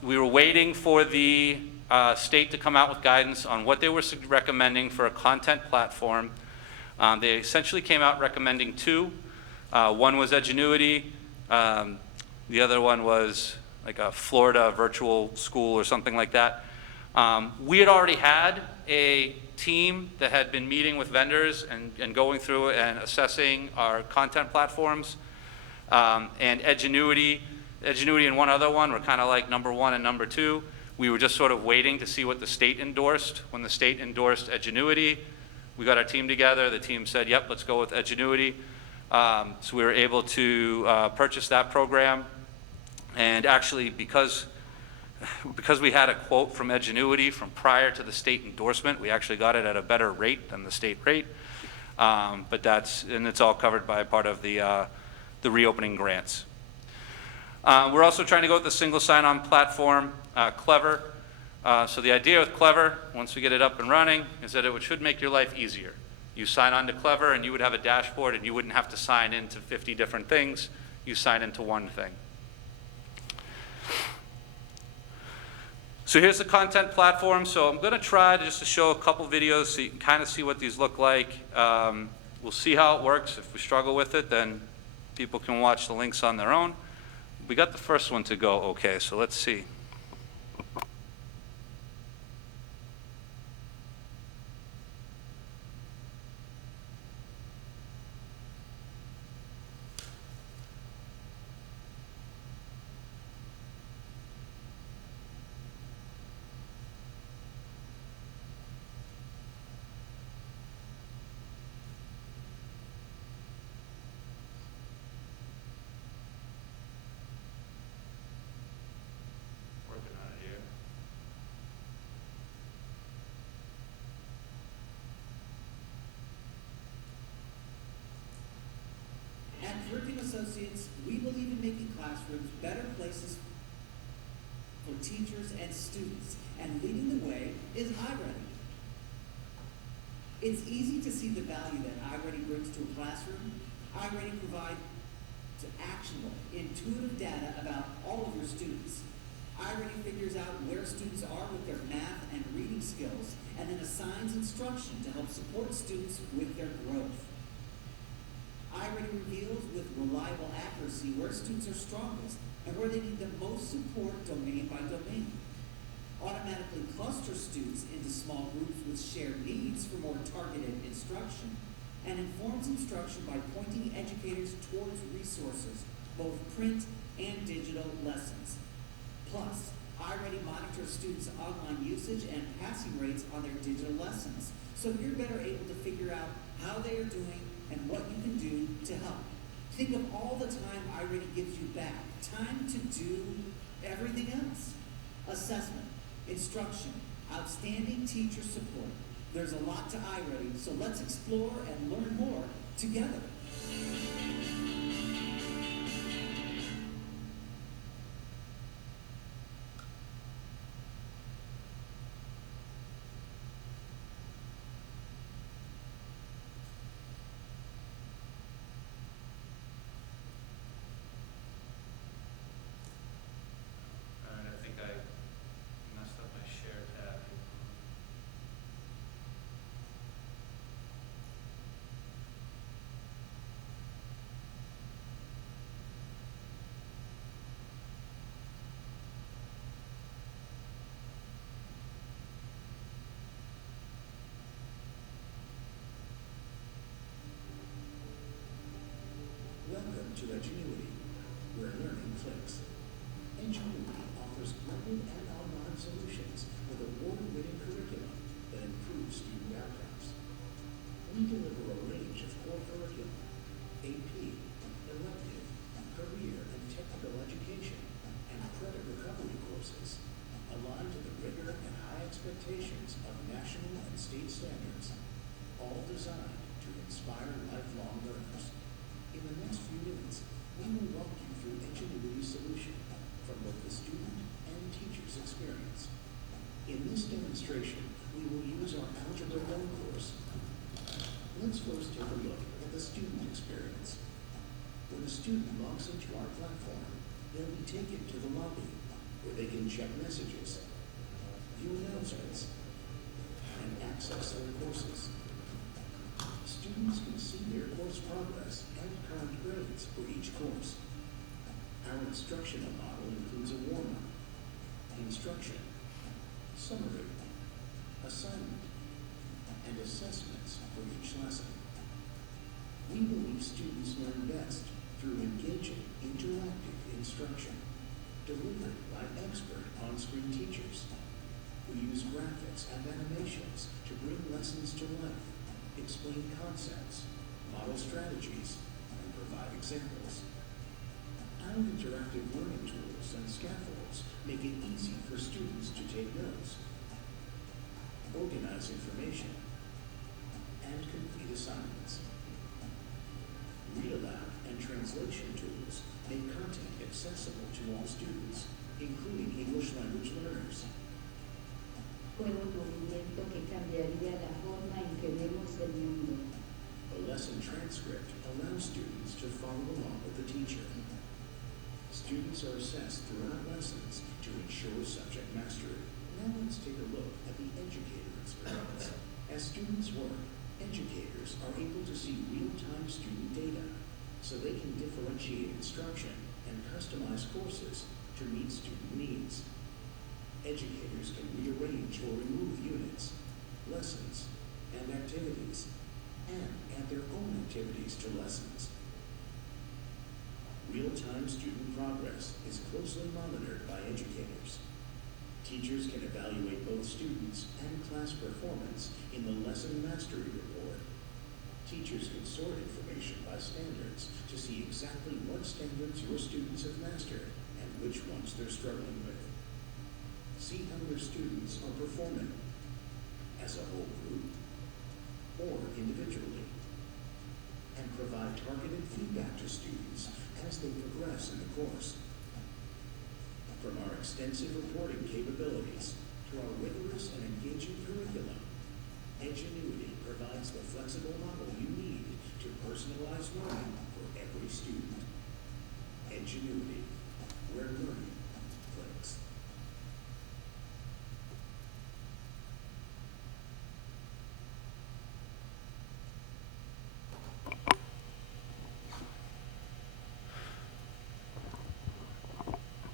We were waiting for the state to come out with guidance on what they were recommending for a content platform. They essentially came out recommending 2. One was Edgenuity. The other one was like a Florida virtual school or something like that. We had already had a team that had been meeting with vendors and going through and assessing our content platforms. And Edgenuity and one other one were kind of like number 1 and number 2. We were just sort of waiting to see what the state endorsed. When the state endorsed Edgenuity, we got our team together. The team said, yep, let's go with Edgenuity. So we were able to purchase that program. And actually, because we had a quote from Edgenuity from prior to the state endorsement, we actually got it at a better rate than the state rate. But it's all covered by part of the reopening grants. We're also trying to go with the single sign-on platform, Clever. So the idea with Clever, once we get it up and running, is that it should make your life easier. You sign on to Clever and you would have a dashboard and you wouldn't have to sign into 50 different things. You sign into one thing. So here's the content platform. So I'm going to try just to show a couple videos so you can kind of see what these look like. We'll see how it works. If we struggle with it, then people can watch the links on their own. We got the first one to go okay, so let's see. Working on it here. At Curriculum Associates, we believe in making classrooms better places for teachers and students, and leading the way is Iready. It's easy to see the value that Iready brings to a classroom. Iready provides actionable, intuitive data about all of your students. Iready figures out where students are with their math and reading skills, and then assigns instruction to help support students with their growth. Iready reveals with reliable accuracy where students are strongest and where they need the most support domain by domain. Automatically clusters students into small groups with shared needs for more targeted instruction, and informs instruction by pointing educators towards resources, both print and digital lessons. Plus, Iready monitors students' online usage and passing rates on their digital lessons, so you're better able to figure out how they are doing and what you can do to help. Think of all the time Iready gives you back, time to do everything else. Assessment, instruction, outstanding teacher support. There's a lot to Iready, so let's explore and learn more together. All right, I think I messed up my share tab. Welcome to Ingenuity, where learning clicks. Ingenuity offers blended and online solutions with award-winning curriculum that improves student outcomes. We deliver a range of core curriculum, AP, elective, career and technical education, and credit recovery courses, aligned to the rigor and high expectations of national and state standards, all designed to inspire lifelong learners. In the next few minutes, we will walk you through Ingenuity's solution from both the student and teacher's experience. In this demonstration, we will use our Algebra 1 course. Let's first take a look at the student experience. When a student logs into our platform, they'll be taken to the lobby, where they can check messages, view announcements, and access their courses. Students can see their course progress and current grades for each course. Our instructional model includes a warm-up, instruction, summary, assignment, and assessments for each lesson. We believe students learn best through engaging, interactive instruction, delivered by expert on-screen teachers who use graphics and animations to bring lessons to life, explain concepts, model strategies, and provide examples. Our interactive learning tools and scaffolds make it easy for students to take notes, organize information, and complete assignments. Read-aloud and translation tools make content accessible to all students, including English language learners. Fue un movimiento que cambiaría la forma en que vemos el mundo. educators are able to see real-time student data so they can differentiate instruction and customize courses to meet student needs. Educators can rearrange or remove units, lessons, and activities, and add their own activities to lessons. Real-time student progress is closely monitored by educators. Teachers can evaluate both students and class performance in the Lesson Mastery Report. Teachers can sort information by standards to see exactly what standards your students have mastered and which ones they're struggling with. See how their students are performing as a whole group or individually, and provide targeted feedback to students as they progress in the course. From our extensive reporting capabilities to our rigorous and engaging curriculum, Edgenuity provides the flexible model you need to personalize learning for every student. Edgenuity, where learning clicks.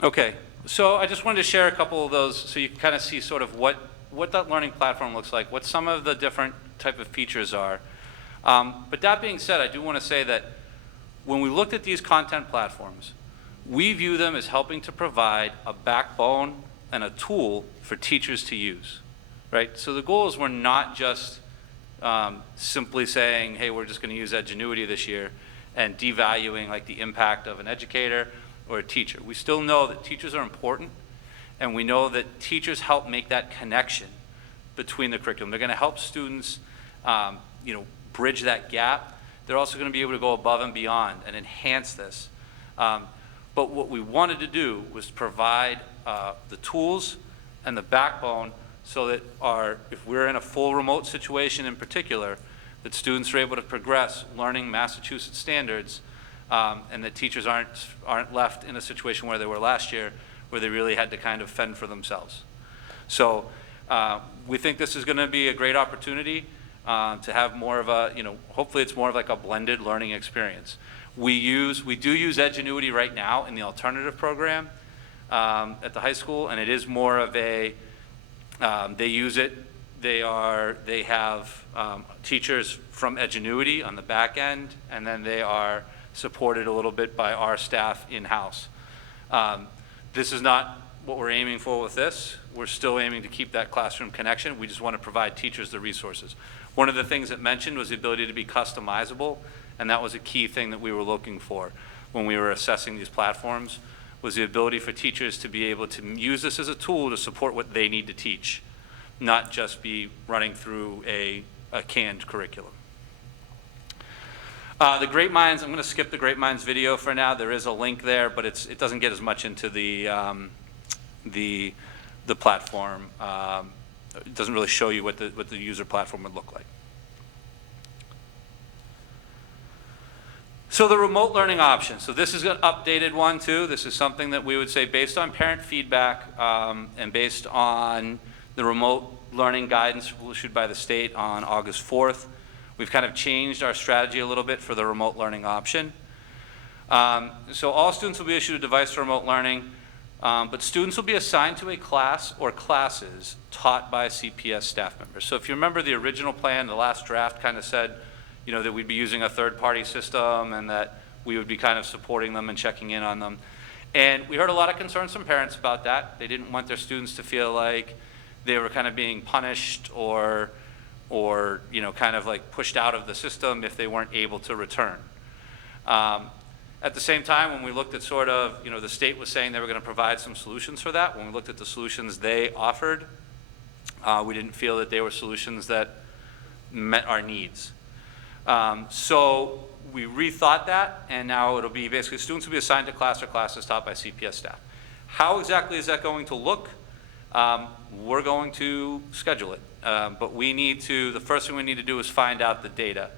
Okay, so I just wanted to share a couple of those so you can kind of see sort of what that learning platform looks like, what some of the different type of features are. But that being said, I do want to say that when we looked at these content platforms, we view them as helping to provide a backbone and a tool for teachers to use, right? So the goals were not just simply saying, hey, we're just going to use Edgenuity this year and devaluing like the impact of an educator or a teacher. We still know that teachers are important, and we know that teachers help make that connection between the curriculum. They're going to help students bridge that gap. They're also going to be able to go above and beyond and enhance this. But what we wanted to do was provide the tools and the backbone so that if we're in a full remote situation in particular, that students are able to progress learning Massachusetts standards, and that teachers aren't left in a situation where they were last year, where they really had to kind of fend for themselves. So we think this is going to be a great opportunity to have more of a, hopefully it's more of like a blended learning experience. We do use Edgenuity right now in the alternative program at the high school, and it is more of a, they use it, they have teachers from Edgenuity on the back end, and then they are supported a little bit by our staff in-house. This is not what we're aiming for with this. We're still aiming to keep that classroom connection. We just want to provide teachers the resources. One of the things it mentioned was the ability to be customizable, and that was a key thing that we were looking for when we were assessing these platforms, was the ability for teachers to be able to use this as a tool to support what they need to teach, not just be running through a canned curriculum. The Great Minds, I'm going to skip the Great Minds video for now. There is a link there, but it doesn't get as much into the platform. It doesn't really show you what the user platform would look like. So the remote learning option. So this is an updated one too. This is something that we would say based on parent feedback and based on the remote learning guidance issued by the state on August 4th. We've kind of changed our strategy a little bit for the remote learning option. So all students will be issued a device for remote learning, but students will be assigned to a class or classes taught by CPS staff members. So if you remember the original plan, the last draft kind of said, that we'd be using a third-party system and that we would be kind of supporting them and checking in on them. And we heard a lot of concerns from parents about that. They didn't want their students to feel like they were kind of being punished or kind of like pushed out of the system if they weren't able to return. At the same time, when we looked at sort of, the state was saying they were going to provide some solutions for that. When we looked at the solutions they offered, we didn't feel that they were solutions that met our needs. So we rethought that, and now it'll be basically students will be assigned to class or classes taught by CPS staff. How exactly is that going to look? We're going to schedule it. But the first thing we need to do is find out the data.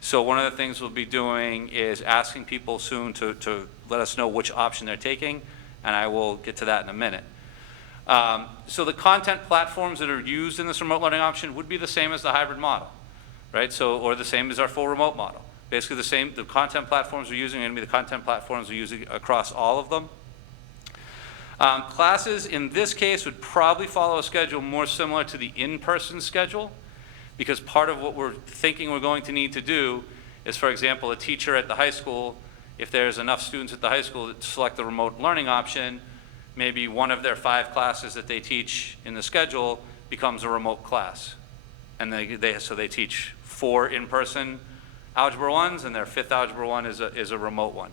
So one of the things we'll be doing is asking people soon to let us know which option they're taking, and I will get to that in a minute. So the content platforms that are used in this remote learning option would be the same as the hybrid model. right? So, or the same as our full remote model. Basically the same, the content platforms we're using are going to be the content platforms we're using across all of them. Classes in this case would probably follow a schedule more similar to the in-person schedule, because part of what we're thinking we're going to need to do is, for example, a teacher at the high school, if there's enough students at the high school to select the remote learning option, maybe one of their 5 classes that they teach in the schedule becomes a remote class. And so they teach 4 in-person Algebra 1s, and their 5th Algebra 1 is a remote one.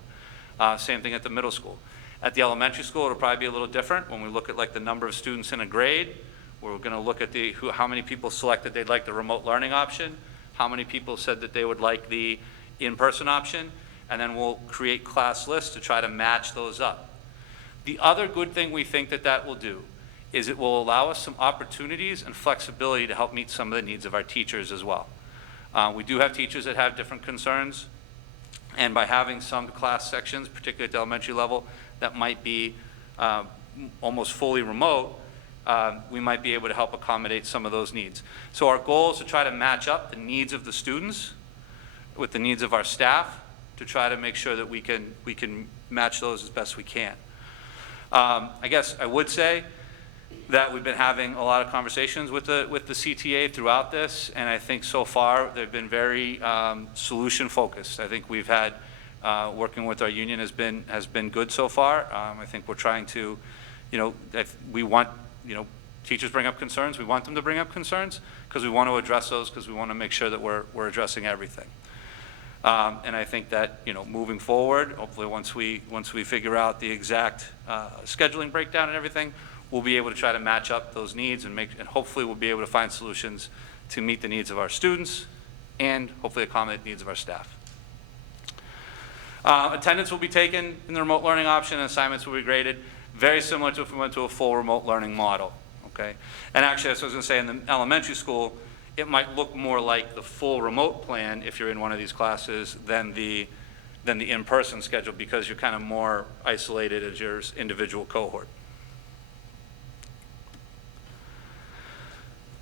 Same thing at the middle school. At the elementary school, it'll probably be a little different. When we look at like the number of students in a grade, we're going to look at how many people selected they'd like the remote learning option, how many people said that they would like the in-person option, and then we'll create class lists to try to match those up. The other good thing we think that that will do is it will allow us some opportunities and flexibility to help meet some of the needs of our teachers as well. We do have teachers that have different concerns, and by having some class sections, particularly at the elementary level, that might be almost fully remote, we might be able to help accommodate some of those needs. So our goal is to try to match up the needs of the students with the needs of our staff to try to make sure that we can match those as best we can. I guess I would say that we've been having a lot of conversations with the CTA throughout this, and I think so far they've been very solution focused. I think we've had working with our union has been good so far. I think we're trying to, we want, teachers bring up concerns. We want them to bring up concerns because we want to address those, because we want to make sure that we're addressing everything. And I think that, moving forward, hopefully once we figure out the exact scheduling breakdown and everything, we'll be able to try to match up those needs and hopefully we'll be able to find solutions to meet the needs of our students and hopefully accommodate the needs of our staff. Attendance will be taken in the remote learning option, and assignments will be graded, very similar to if we went to a full remote learning model, okay? And actually, as I was going to say, in the elementary school, it might look more like the full remote plan if you're in one of these classes than the in-person schedule, because you're kind of more isolated as your individual cohort.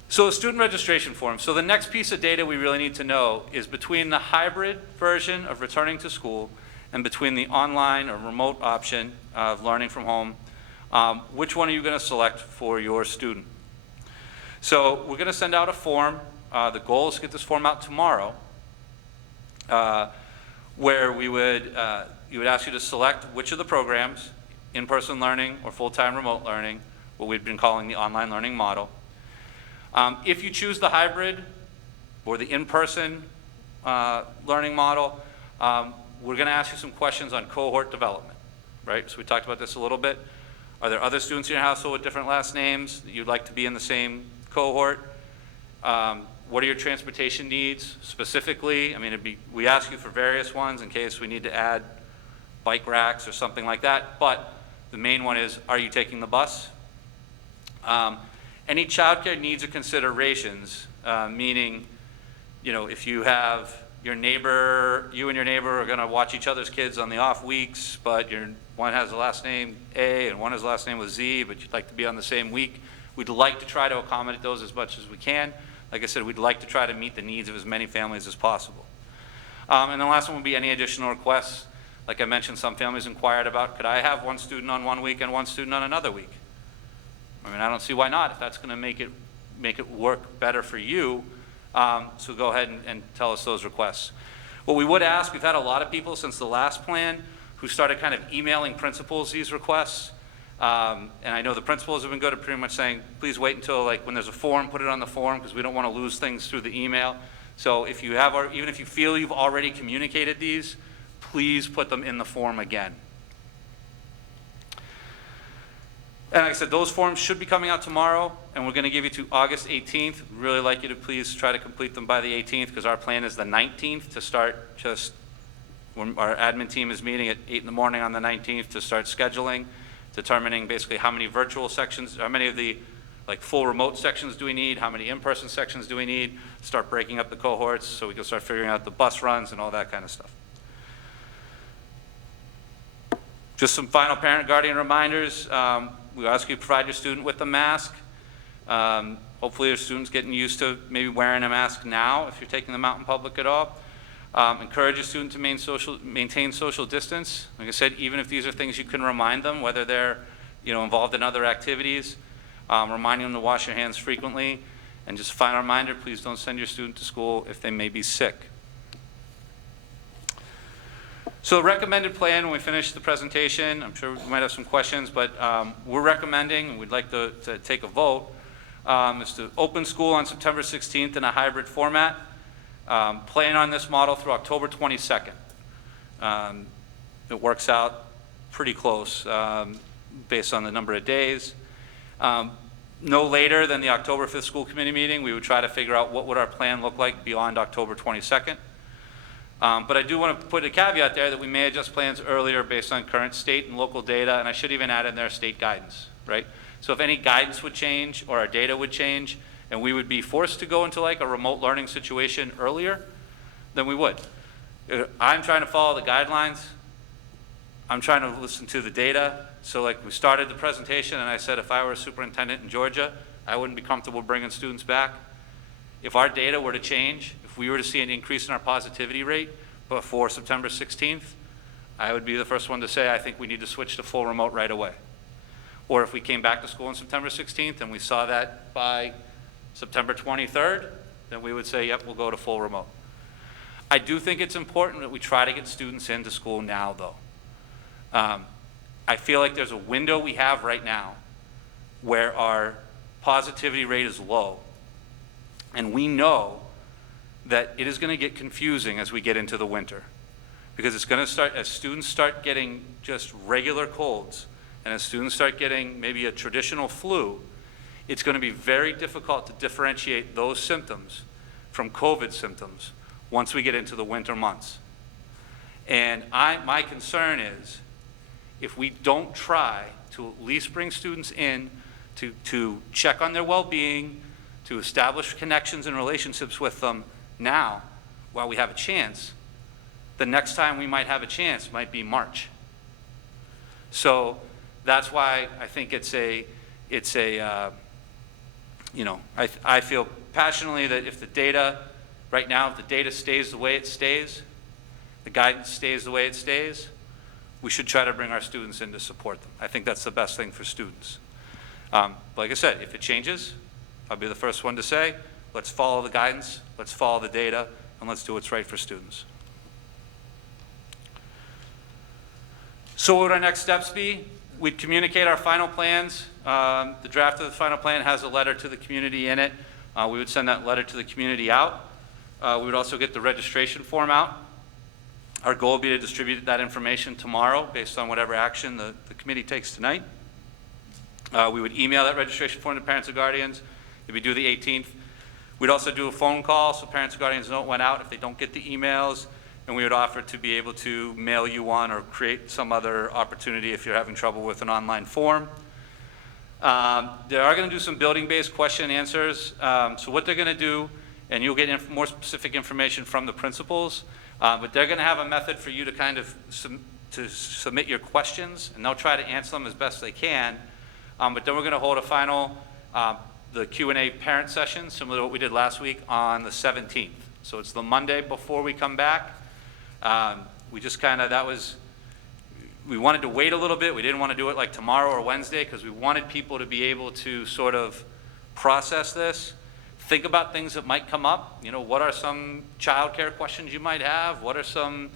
So the student registration form. So the next piece of data we really need to know is between the hybrid version of returning to school and between the online or remote option of learning from home, which one are you going to select for your student? So we're going to send out a form. The goal is to get this form out tomorrow, where you would ask you to select which of the programs, in-person learning or full-time remote learning, what we've been calling the online learning model. If you choose the hybrid or the in-person learning model, we're going to ask you some questions on cohort development, right? So we talked about this a little bit. Are there other students in your household with different last names that you'd like to be in the same cohort? What are your transportation needs specifically? I mean, we ask you for various ones in case we need to add bike racks or something like that, but the main one is, are you taking the bus? Any childcare needs or considerations, meaning, if you have you and your neighbor are going to watch each other's kids on the off weeks, but one has the last name A and one has the last name with Z, but you'd like to be on the same week, we'd like to try to accommodate those as much as we can. Like I said, we'd like to try to meet the needs of as many families as possible. And the last one would be any additional requests. Like I mentioned, some families inquired about, could I have one student on one week and one student on another week? I mean, I don't see why not, if that's going to make it work better for you. So go ahead and tell us those requests. What we would ask, we've had a lot of people since the last plan who started kind of emailing principals these requests. And I know the principals have been good at pretty much saying, please wait until when there's a form, put it on the form, because we don't want to lose things through the email. So if you have, even if you feel you've already communicated these, please put them in the form again. And like I said, those forms should be coming out tomorrow, and we're going to give you to August 18th. We'd really like you to please try to complete them by the 18th, because our plan is the 19th to start just when our admin team is meeting at 8 in the morning on the 19th to start scheduling, determining basically how many virtual sections, how many of the full remote sections do we need, how many in-person sections do we need, start breaking up the cohorts so we can start figuring out the bus runs and all that kind of stuff. Just some final parent guardian reminders. We ask you to provide your student with a mask. Hopefully your students getting used to maybe wearing a mask now if you're taking them out in public at all. Encourage a student to maintain social distance. Like I said, even if these are things you can remind them, whether they're involved in other activities, reminding them to wash their hands frequently. And just a final reminder, please don't send your student to school if they may be sick. So the recommended plan, when we finish the presentation, I'm sure we might have some questions, but we're recommending, and we'd like to take a vote, is to open school on September 16th in a hybrid format, plan on this model through October 22nd. It works out pretty close based on the number of days. No later than the October 5th school committee meeting, we would try to figure out what would our plan look like beyond October 22nd. But I do want to put a caveat there that we may adjust plans earlier based on current state and local data, and I should even add in there state guidance, right? So if any guidance would change or our data would change and we would be forced to go into like a remote learning situation earlier, then we would. I'm trying to follow the guidelines. I'm trying to listen to the data. So like we started the presentation and I said if I were a superintendent in Georgia, I wouldn't be comfortable bringing students back. If our data were to change, if we were to see an increase in our positivity rate before September 16th, I would be the first one to say I think we need to switch to full remote right away. Or if we came back to school on September 16th and we saw that by September 23rd, then we would say, yep, we'll go to full remote. I do think it's important that we try to get students into school now, though. I feel like there's a window we have right now where our positivity rate is low. And we know that it is going to get confusing as we get into the winter. Because it's going to start, as students start getting just regular colds, and as students start getting maybe a traditional flu, it's going to be very difficult to differentiate those symptoms from COVID symptoms once we get into the winter months. And my concern is, if we don't try to at least bring students in to check on their well-being, to establish connections and relationships with them now, while we have a chance, the next time we might have a chance might be March. So that's why I think I feel passionately that if the data, right now, if the data stays the way it stays, the guidance stays the way it stays, we should try to bring our students in to support them. I think that's the best thing for students. Like I said, if it changes, I'll be the first one to say, let's follow the guidance, let's follow the data, and let's do what's right for students. So what would our next steps be? We'd communicate our final plans. The draft of the final plan has a letter to the community in it. We would send that letter to the community out. We would also get the registration form out. Our goal would be to distribute that information tomorrow based on whatever action the committee takes tonight. We would email that registration form to parents and guardians. It would be due the 18th. We'd also do a phone call so parents and guardians know it went out if they don't get the emails, and we would offer to be able to mail you one or create some other opportunity if you're having trouble with an online form. They are going to do some building-based question and answers. So what they're going to do, and you'll get more specific information from the principals, but they're going to have a method for you to kind of submit your questions, and they'll try to answer them as best they can. But then we're going to hold a final, the Q&A parent session, similar to what we did last week, on the 17th. So it's the Monday before we come back. We just kind of, we wanted to wait a little bit. We didn't want to do it like tomorrow or Wednesday because we wanted people to be able to sort of process this, think about things that might come up. You know, what are some childcare questions you might have? What are some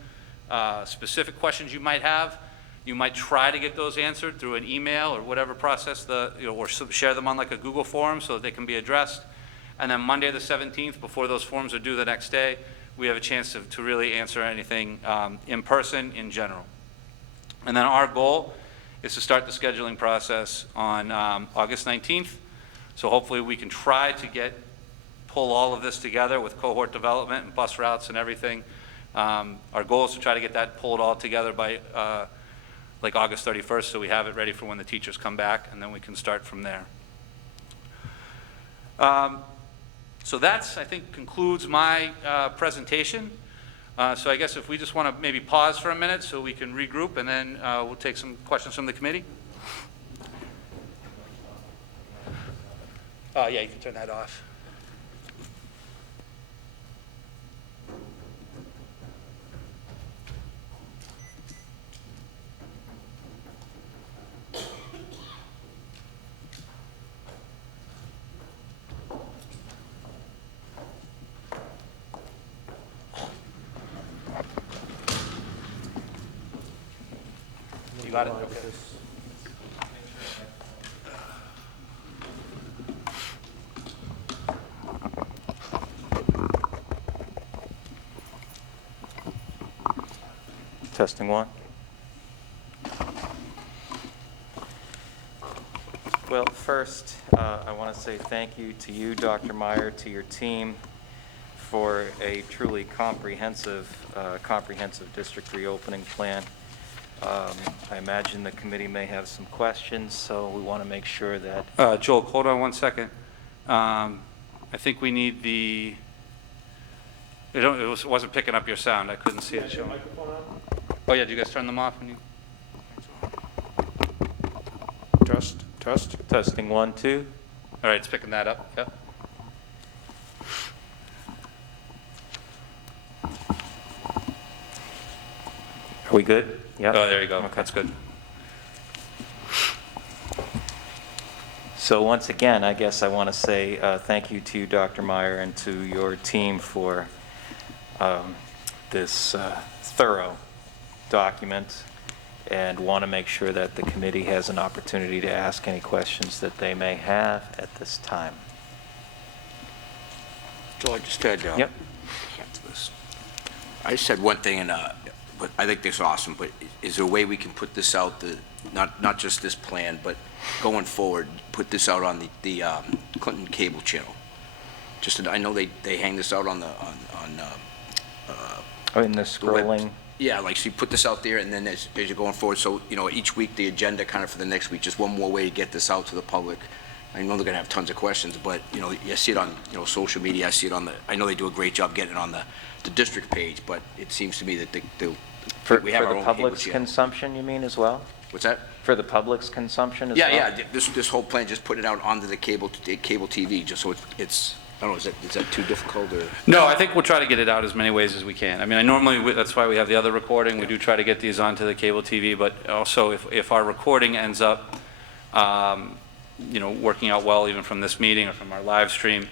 specific questions you might have? You might try to get those answered through an email or whatever process, or share them on like a Google form so that they can be addressed. And then Monday the 17th, before those forms are due the next day, we have a chance to really answer anything in person in general. And then our goal is to start the scheduling process on August 19th. So hopefully we can try to pull all of this together with cohort development and bus routes and everything. Our goal is to try to get that pulled all together by like August 31st, so we have it ready for when the teachers come back, and then we can start from there. So that's, I think, concludes my presentation. So I guess if we just want to maybe pause for a minute so we can regroup, and then we'll take some questions from the committee. Yeah, you can turn that off. You got it? Okay. Testing one. Well, first, I want to say thank you to you, Dr. Meyer, to your team for a truly comprehensive district reopening plan. I imagine the committee may have some questions, so we want to make sure that... Joel, hold on one second. I think we need the, it wasn't picking up your sound. I couldn't see it showing. Oh, yeah, do you guys turn them off when you? Test, test. Testing 1, 2. All right, it's picking that up. Yep. Are we good? Yep. Oh, there you go. Okay. That's good. So once again, I guess I want to say thank you to you, Dr. Meyer, and to your team for this thorough document, and want to make sure that the committee has an opportunity to ask any questions that they may have at this time. Joel, I just had, Yep. I just had one thing, and but I think this is awesome, but is there a way we can put this out, not just this plan, but going forward, put this out on the Clinton cable channel? Just, I know they hang this out on the, In the scrolling. Yeah, like, so you put this out there, and then as you're going forward, so, you know, each week, the agenda kind of for the next week, just one more way to get this out to the public. I know they're gonna have tons of questions, but, you know, you see it on, you know, social media, I see it on I know they do a great job getting it on the district page, but it seems to me that we have our For the own cable public's channel. consumption, you mean, as well? What's that? For the public's consumption as well? Yeah, this whole plan, just put it out onto the cable TV, just so it's, I don't know, is that too difficult, or? No, I think we'll try to get it out as many ways as we can. I mean, that's why we have the other recording. We do try to get these onto the cable TV, but also if our recording ends up, you know, working out well, even from this meeting or from our live stream,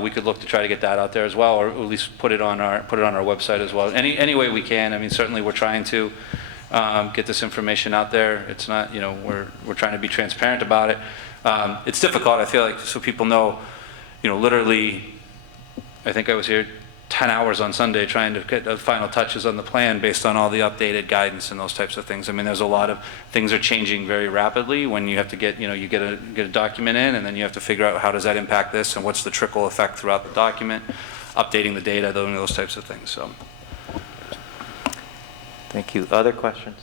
we could look to try to get that out there as well, or at least put it on our website as well. Any way we can. I mean, certainly we're trying to get this information out there. It's not, you know, we're trying to be transparent about it. It's difficult, I feel like, so people know, you know, literally, I think I was here 10 hours on Sunday trying to get the final touches on the plan based on all the updated guidance and those types of things. I mean, there's a lot of things are changing very rapidly when you have to get, you know, you get a document in, and then you have to figure out how does that impact this, and what's the trickle effect throughout the document, updating the data, those types of things. So. Thank you. Other questions?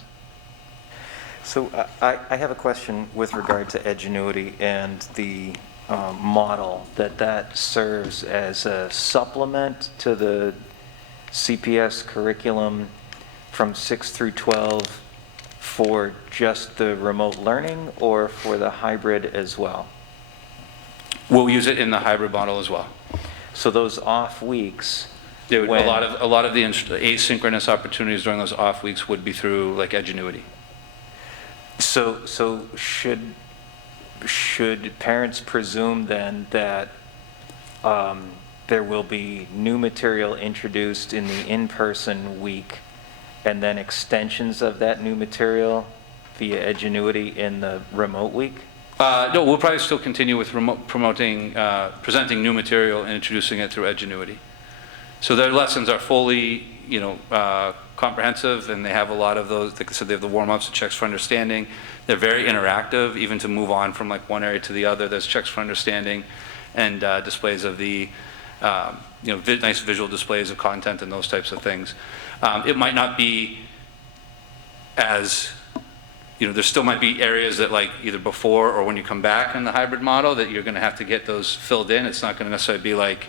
So I have a question with regard to Edgenuity and the model that serves as a supplement to the CPS curriculum from 6 through 12 for just the remote learning, or for the hybrid as well? We'll use it in the hybrid model as well. So those off weeks, A when- lot of the asynchronous opportunities during those off weeks would be through like Edgenuity. So should parents presume then that there will be new material introduced in the in-person week, and then extensions of that new material via Edgenuity in the remote week? No, we'll probably still continue with presenting new material and introducing it through Edgenuity. So their lessons are fully, you know, comprehensive, and they have a lot of those. Like I said, they have the warm-ups and checks for understanding. They're very interactive, even to move on from like one area to the other. There's checks for understanding and displays of the, you know, nice visual displays of content and those types of things. It might not be as, you know, there still might be areas that like either before or when you come back in the hybrid model that you're going to have to get those filled in. It's not going to necessarily be like,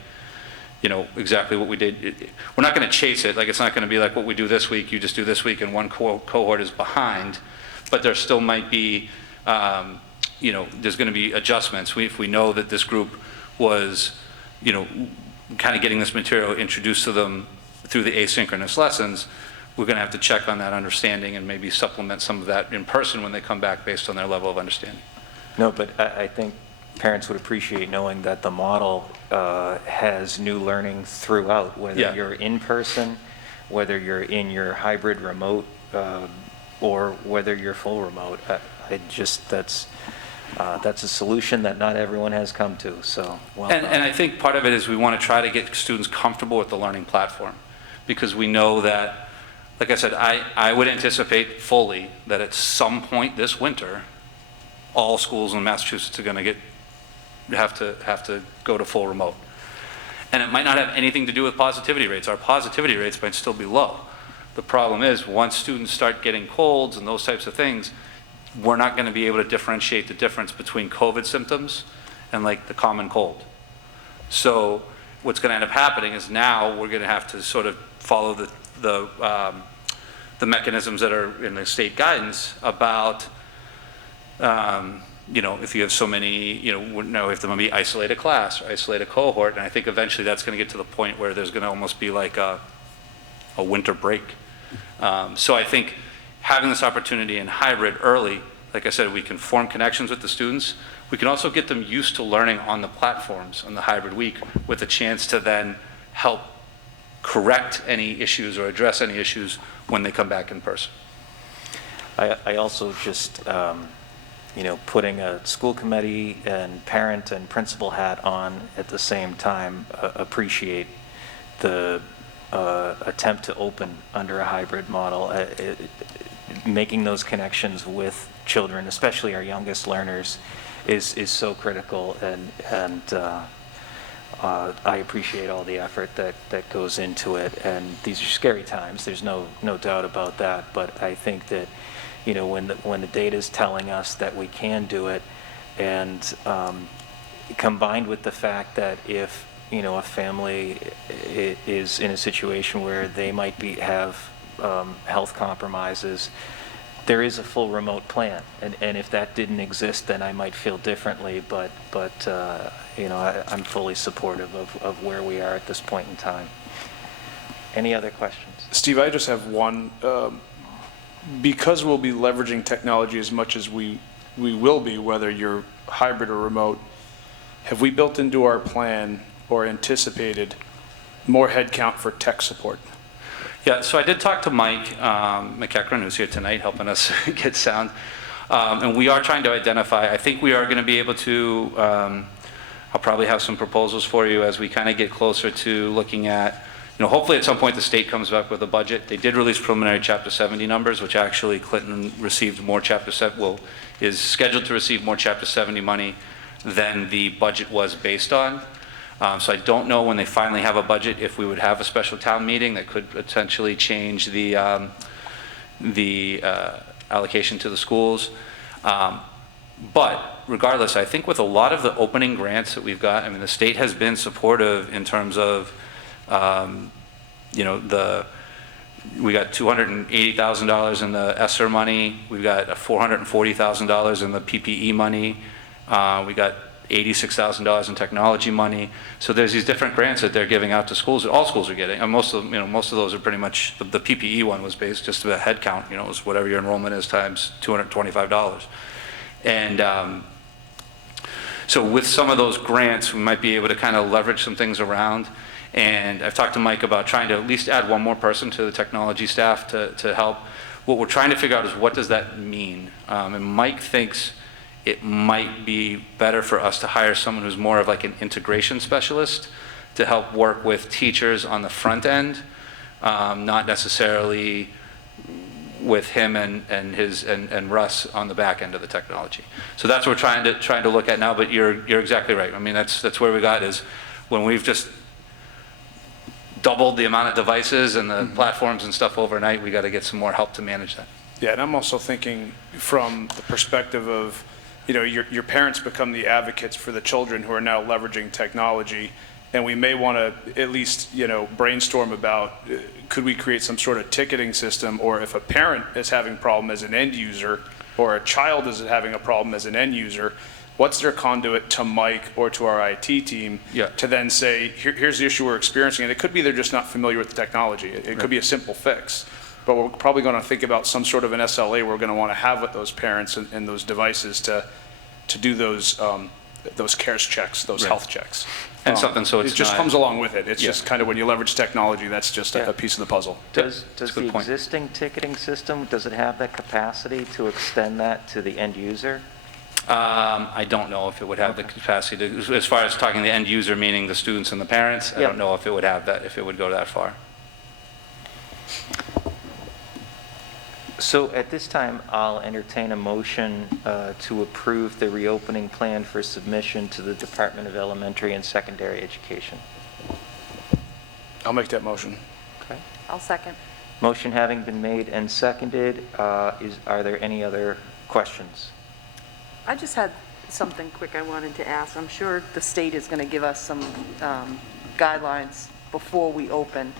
you know, exactly what we did. We're not going to chase it. Like, it's not going to be like what we do this week, you just do this week, and one cohort is behind. But there still might be there's going to be adjustments. If we know that this group was, kind of getting this material introduced to them through the asynchronous lessons, we're going to have to check on that understanding and maybe supplement some of that in person when they come back based on their level of understanding. No, but I think parents would appreciate knowing that the model has new learning throughout, whether Yeah. you're in person, whether you're in your hybrid remote, or whether you're full remote. That's a solution that not everyone has come to, so well done. And I think part of it is we want to try to get students comfortable with the learning platform, because we know that, like I said, I would anticipate fully that at some point this winter, all schools in Massachusetts are going to have to go to full remote. And it might not have anything to do with positivity rates. Our positivity rates might still be low. The problem is, once students start getting colds and those types of things, we're not going to be able to differentiate the difference between COVID symptoms and like the common cold. So what's going to end up happening is now we're going to have to sort of follow the mechanisms that are in the state guidance about, if you have so many, now if there might be isolate a class or isolate a cohort, and I think eventually that's going to get to the point where there's going to almost be like a winter break. So I think having this opportunity in hybrid early, like I said, we can form connections with the students. We can also get them used to learning on the platforms on the hybrid week with a chance to then help correct any issues or address any issues when they come back in person. I also just, putting a school committee and parent and principal hat on at the same time, appreciate the attempt to open under a hybrid model. Making those connections with children, especially our youngest learners, is so critical, and I appreciate all the effort that goes into it. And these are scary times, there's no doubt about that, but I think that when the data is telling us that we can do it, and combined with the fact that if a family is in a situation where they might have health compromises, there is a full remote plan, and if that didn't exist, then I might feel differently, but I'm fully supportive of where we are at this point in time. Any other questions? Steve, I just have one. Because we'll be leveraging technology as much as we will be, whether you're hybrid or remote, have we built into our plan or anticipated more headcount for tech support? Yeah, so I did talk to Mike McEachran, who's here tonight helping us get sound, and we are trying to identify, I think we are going to be able to, I'll probably have some proposals for you as we kind of get closer to looking at, hopefully at some point the state comes back with a budget. They did release preliminary Chapter 70 numbers, which actually Clinton received more Chapter 7, is scheduled to receive more Chapter 70 money than the budget was based on. So I don't know when they finally have a budget if we would have a special town meeting that could potentially change the allocation to the schools. But regardless, I think with a lot of the opening grants that we've got, the state has been supportive in terms of, we got $280,000 in the ESSER money. We've got $440,000 in the PPE money. We got $86,000 in technology money. So there's these different grants that they're giving out to schools that all schools are getting. And most of those are pretty much, the PPE one was based just about head count, it was whatever your enrollment is times $225. And so with some of those grants, we might be able to kind of leverage some things around. And I've talked to Mike about trying to at least add one more person to the technology staff to help. What we're trying to figure out is what does that mean? And Mike thinks it might be better for us to hire someone who's more of like an integration specialist to help work with teachers on the front end, not necessarily with him and Russ on the back end of the technology. So that's what we're trying to look at now, but you're exactly right. That's where we got is when we've just doubled the amount of devices and the platforms and stuff overnight, we got to get some more help to manage that. Yeah, and I'm also thinking from the perspective of, your parents become the advocates for the children who are now leveraging technology, and we may want to at least, brainstorm about could we create some sort of ticketing system, or if a parent is having problem as an end user, or a child is having a problem as an end user, what's their conduit to Mike or to our IT team Yeah. to then say, here's the issue we're experiencing, and it could be they're just not familiar with the technology. It could be a simple fix, but we're probably going to think about some sort of an SLA we're going to want to have with those parents and those devices to do those CARES checks, those Right. health checks. And something so it's It just not- comes along with it. It's Yeah. just kind of when you leverage technology, that's just a piece of the puzzle. Does That's a good the point. existing ticketing system, does it have that capacity to extend that to the end user? I don't know if it would have the capacity to, as far as talking the end user, meaning the students and the parents, I Yeah. don't know if it would have that, if it would go that far. So at this time, I'll entertain a motion to approve the reopening plan for submission to the Department of Elementary and Secondary Education. I'll make that motion. Okay. I'll second. Motion having been made and seconded, are there any other questions? I just had something quick I wanted to ask. I'm sure the state is going to give us some guidelines before we open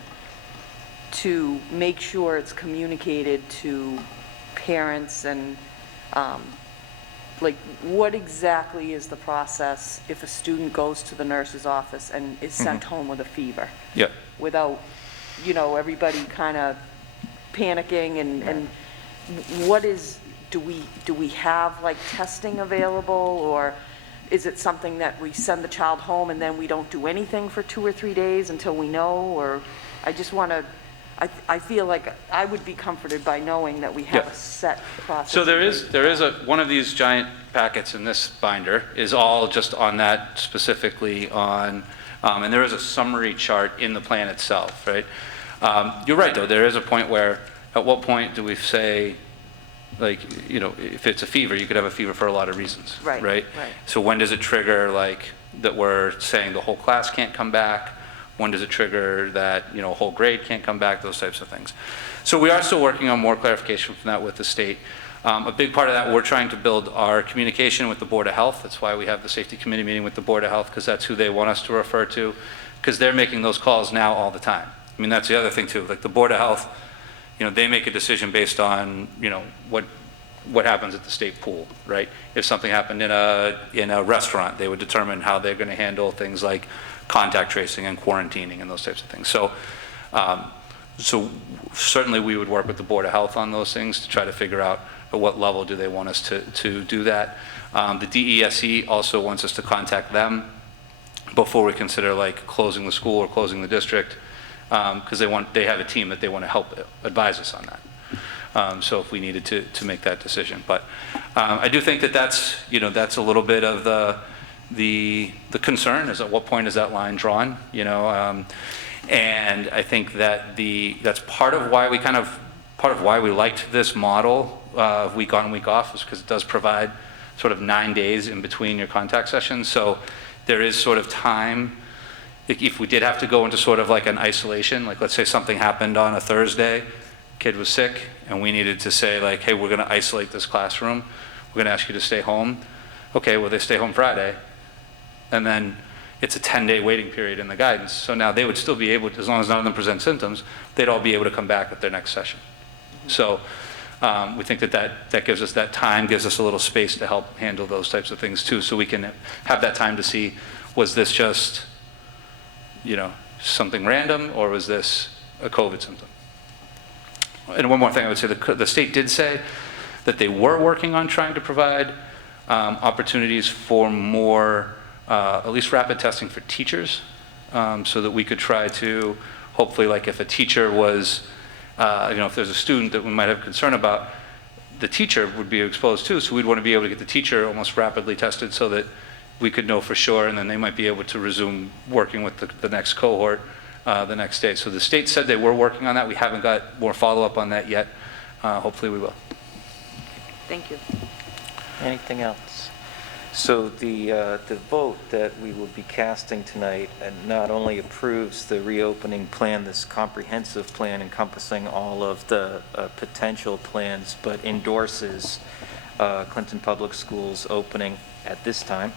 to make sure it's communicated to parents and, like, what exactly is the process if a student goes to the nurse's office and is sent home with a fever? Yeah. Without, everybody kind of panicking and what is, do we have like testing available, or is it something that we send the child home and then we don't do anything for 2 or 3 days until we know? Or I just want to, I feel like I would be comforted by knowing that we have Yeah. a set process. So there is one of these giant packets in this binder is all just on that specifically on, and there is a summary chart in the plan itself, right? You're right, though, there is a point where, at what point do we say, like, if it's a fever, you could have a fever for a lot of reasons, Right, right? right. So when does it trigger, like, that we're saying the whole class can't come back? When does it trigger that, a whole grade can't come back, those types of things. So we are still working on more clarification from that with the state. A big part of that, we're trying to build our communication with the Board of Health. That's why we have the Safety Committee meeting with the Board of Health, because that's who they want us to refer to, because they're making those calls now all the time. I mean, that's the other thing too, like the Board of Health, they make a decision based on, what happens at the state pool, right? If something happened in a restaurant, they would determine how they're going to handle things like contact tracing and quarantining and those types of things. So, so certainly we would work with the Board of Health on those things to try to figure out at what level do they want us to do that. The DESE also wants us to contact them before we consider like closing the school or closing the district, because they have a team that they want to help advise us on that. So if we needed to make that decision, but I do think that that's a little bit of the concern is at what point is that line drawn, and I think that that's part of why we liked this model week on, week off, is because it does provide sort of 9 days in between your contact sessions. So there is sort of time. If we did have to go into sort of like an isolation, like let's say something happened on a Thursday, kid was sick, and we needed to say like, hey, we're going to isolate this classroom. We're going to ask you to stay home. Okay, well, they stay home Friday. And then it's a 10-day waiting period in the guidance. So now they would still be able to, as long as none of them present symptoms, they'd all be able to come back at their next session. So we think that gives us that time, gives us a little space to help handle those types of things too, so we can have that time to see, was this just, something random, or was this a COVID symptom? And one more thing I would say, the state did say that they were working on trying to provide opportunities for more, at least rapid testing for teachers, so that we could try to, hopefully, like if a teacher was, if there's a student that we might have concern about, the teacher would be exposed too, so we'd want to be able to get the teacher almost rapidly tested so that we could know for sure, and then they might be able to resume working with the next cohort the next day. So the state said they were working on that. We haven't got more follow-up on that yet. Hopefully we will. Thank you. Anything else? So the vote that we will be casting tonight not only approves the reopening plan, this comprehensive plan encompassing all of the potential plans, but endorses Clinton Public Schools opening at this time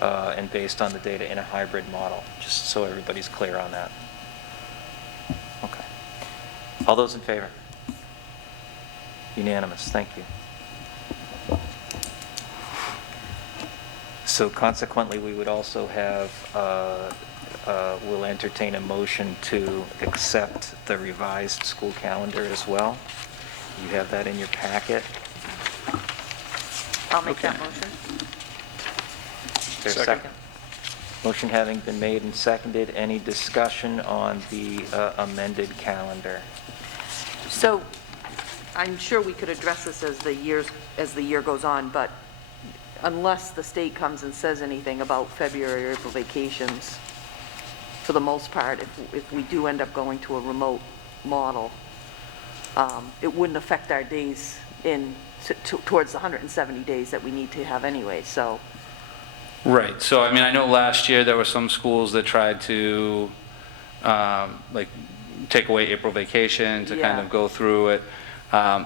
and based on the data in a hybrid model, just so everybody's clear on that. Okay. All those in favor? Unanimous. Thank you. So consequently, we would also have, we'll entertain a motion to accept the revised school calendar as well. You have that in your packet. I'll make that motion. Is there a Second. second? Motion having been made and seconded, any discussion on the amended calendar? So I'm sure we could address this as the year goes on, but unless the state comes and says anything about February or April vacations, for the most part, if we do end up going to a remote model, it wouldn't affect our days towards the 170 days that we need to have anyway, so. Right, so I mean, I know last year there were some schools that tried to, like, take away April vacation to kind Yeah. of go through it.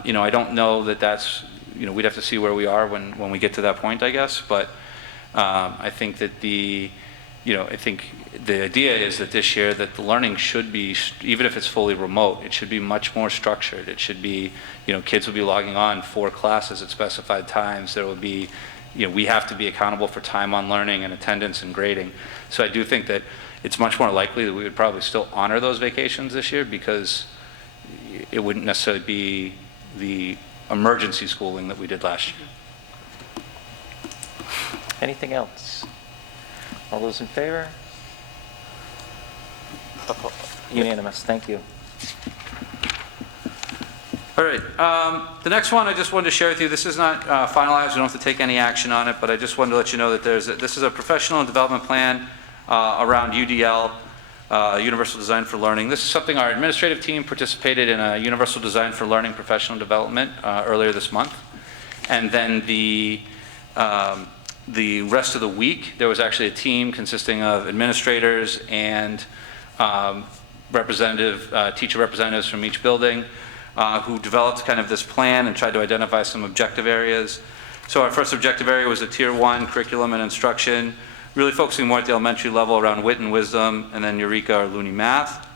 You know, I don't know that that's, you know, we'd have to see where we are when we get to that point, I guess, but I think that I think the idea is that this year that the learning should be, even if it's fully remote, it should be much more structured. It should be, you know, kids will be logging on 4 classes at specified times. There will be, you know, we have to be accountable for time on learning and attendance and grading. So I do think that it's much more likely that we would probably still honor those vacations this year, because it wouldn't necessarily be the emergency schooling that we did last year. Anything else? All those in favor? Unanimous, thank you. All right, the next one I just wanted to share with you, this is not finalized, we don't have to take any action on it, but I just wanted to let you know that this is a professional and development plan around UDL, Universal Design for Learning. This is something our administrative team participated in, a Universal Design for Learning professional development earlier this month. And then the rest of the week, there was actually a team consisting of administrators and teacher representatives from each building who developed kind of this plan and tried to identify some objective areas. So our first objective area was a Tier 1 curriculum and instruction, really focusing more at the elementary level around wit and wisdom, and then Eureka or Looney Math.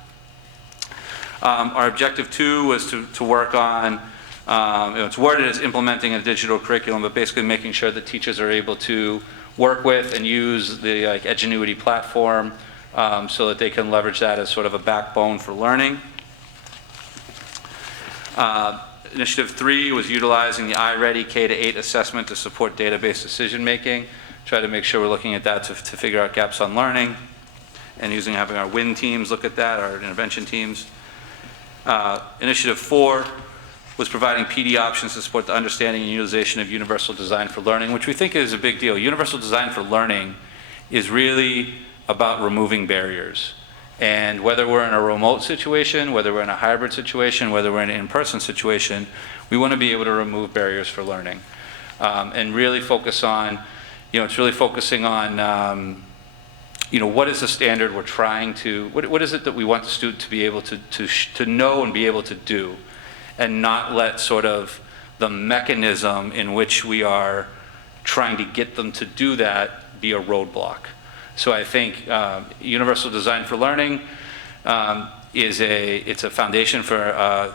Our objective 2 was to work on, it's worded as implementing a digital curriculum, but basically making sure that teachers are able to work with and use the Edgenuity platform so that they can leverage that as sort of a backbone for learning. Initiative 3 was utilizing the Iready K-8 assessment to support database decision making. Try to make sure we're looking at that to figure out gaps on learning, and having our WIN teams look at that, our intervention teams. Initiative 4 was providing PD options to support the understanding and utilization of Universal Design for Learning, which we think is a big deal. Universal Design for Learning is really about removing barriers. And whether we're in a remote situation, whether we're in a hybrid situation, whether we're in an in-person situation, we want to be able to remove barriers for learning. And really focus on, it's really focusing on, what is the standard we're trying to, what is it that we want the student to be able to know and be able to do, and not let sort of the mechanism in which we are trying to get them to do that be a roadblock. So I think Universal Design for Learning it's a foundation for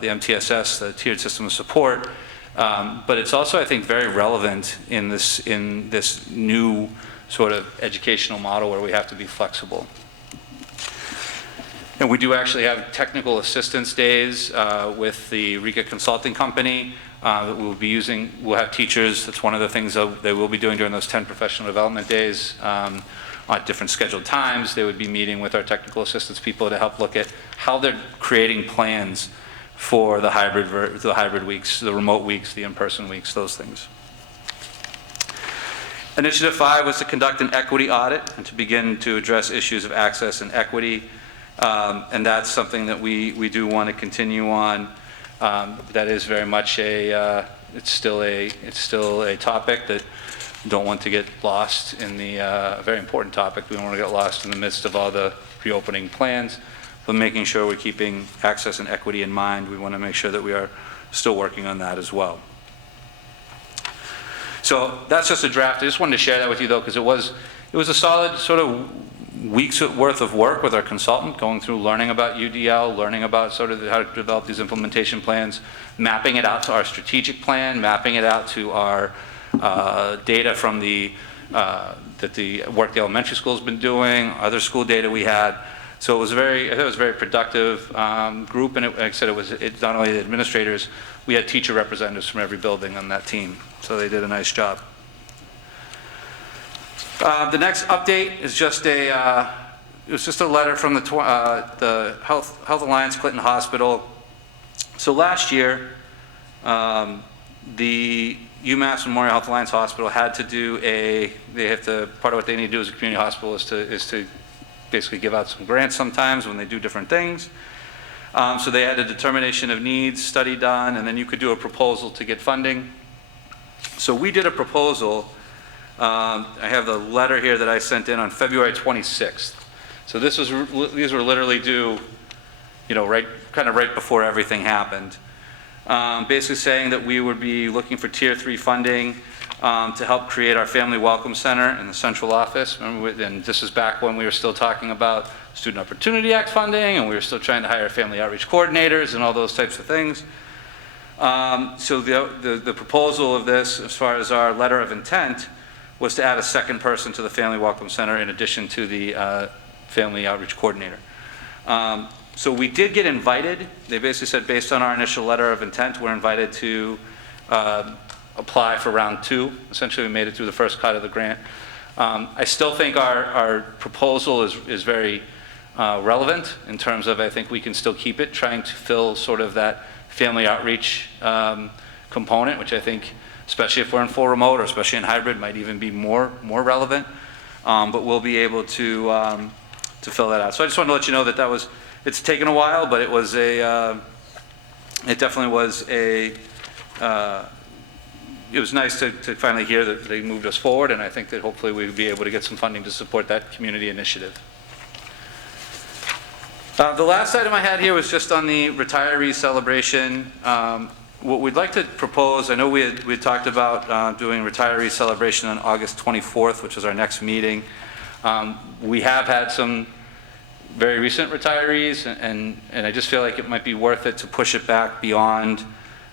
the MTSS, the Tiered System of Support, but it's also, I think, very relevant in this new sort of educational model where we have to be flexible. And we do actually have technical assistance days with the Rika Consulting Company that we'll be using. We'll have teachers, that's one of the things that they will be doing during those 10 professional development days. At different scheduled times, they would be meeting with our technical assistance people to help look at how they're creating plans for the hybrid weeks, the remote weeks, the in-person weeks, those things. Initiative 5 was to conduct an equity audit and to begin to address issues of access and equity. And that's something that we do want to continue on. That is very much it's still a topic that don't want to get lost in the very important topic. We don't want to get lost in the midst of all the reopening plans, but making sure we're keeping access and equity in mind. We want to make sure that we are still working on that as well. So that's just a draft. I just wanted to share that with you, though, because it was a solid sort of weeks worth of work with our consultant, going through learning about UDL, learning about sort of how to develop these implementation plans, mapping it out to our strategic plan, mapping it out to our data from the that the work the elementary school's been doing, other school data we had. So it was I thought it was a very productive group, and like I said, it's not only the administrators, we had teacher representatives from every building on that team, so they did a nice job. The next update is just it was just a letter from the Health Alliance Clinton Hospital. So last year, the UMass Memorial Health Alliance Hospital had to do part of what they need to do as a community hospital is to basically give out some grants sometimes when they do different things. So they had a determination of needs study done, and then you could do a proposal to get funding. So we did a proposal. I have the letter here that I sent in on February 26th. So these were literally due, right before everything happened. Basically saying that we would be looking for Tier 3 funding to help create our Family Welcome Center in the central office. And this is back when we were still talking about Student Opportunity Act funding, and we were still trying to hire family outreach coordinators and all those types of things. So the proposal of this, as far as our letter of intent, was to add a second person to the Family Welcome Center in addition to the family outreach coordinator. So we did get invited. They basically said, based on our initial letter of intent, we're invited to apply for round 2. Essentially, we made it through the first cut of the grant. I still think our proposal is very relevant in terms of, I think we can still keep it, trying to fill sort of that family outreach component, which I think, especially if we're in full remote or especially in hybrid, might even be more relevant. But we'll be able to fill that out. So I just wanted to let you know that it's taken a while, but it was it definitely was it was nice to finally hear that they moved us forward, and I think that hopefully we'll be able to get some funding to support that community initiative. The last item I had here was just on the retiree celebration. What we'd like to propose, I know we had talked about doing retiree celebration on August 24th, which is our next meeting. We have had some very recent retirees, and I just feel like it might be worth it to push it back beyond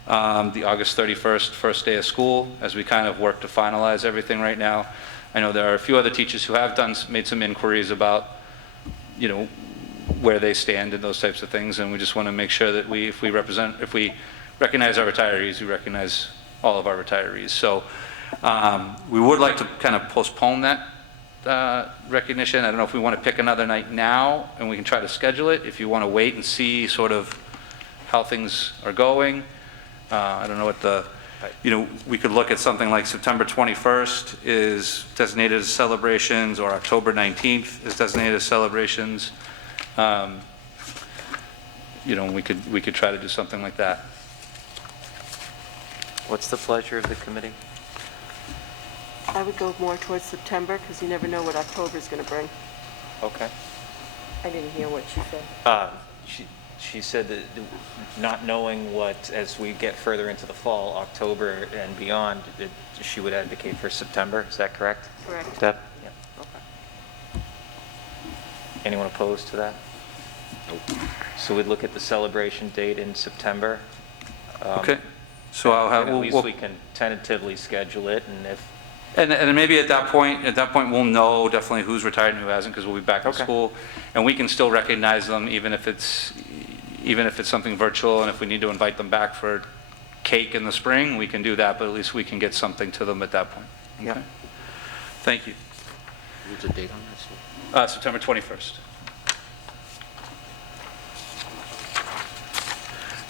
the August 31st, first day of school, as we kind of work to finalize everything right now. I know there are a few other teachers who have made some inquiries about, where they stand and those types of things, and we just want to make sure that if we recognize our retirees, we recognize all of our retirees. So we would like to kind of postpone that recognition. I don't know if we want to pick another night now and we can try to schedule it. If you want to wait and see sort of how things are going. I don't know what we could look at something like September 21st is designated as celebrations, or October 19th is designated as celebrations. We could try to do something like that. What's the pleasure of the committee? I would go more towards September, because you never know what October's going to bring. Okay. I didn't hear what she said. She said that not knowing what, as we get further into the fall, October and beyond, she would advocate for September. Is that correct? Correct. Deb? Yeah. Okay. Anyone opposed to that? Nope. So we'd look at the celebration date in September. Okay. So I'll have. At least we can tentatively schedule it, and if. And maybe at that point we'll know definitely who's retired and who hasn't, because we'll be back in school, and we can still recognize them even if it's something virtual, and if we need to invite them back for cake in the spring, we can do that, but at least we can get something to them at that point. Okay. Yeah. Thank you. What's the date on that? September 21st.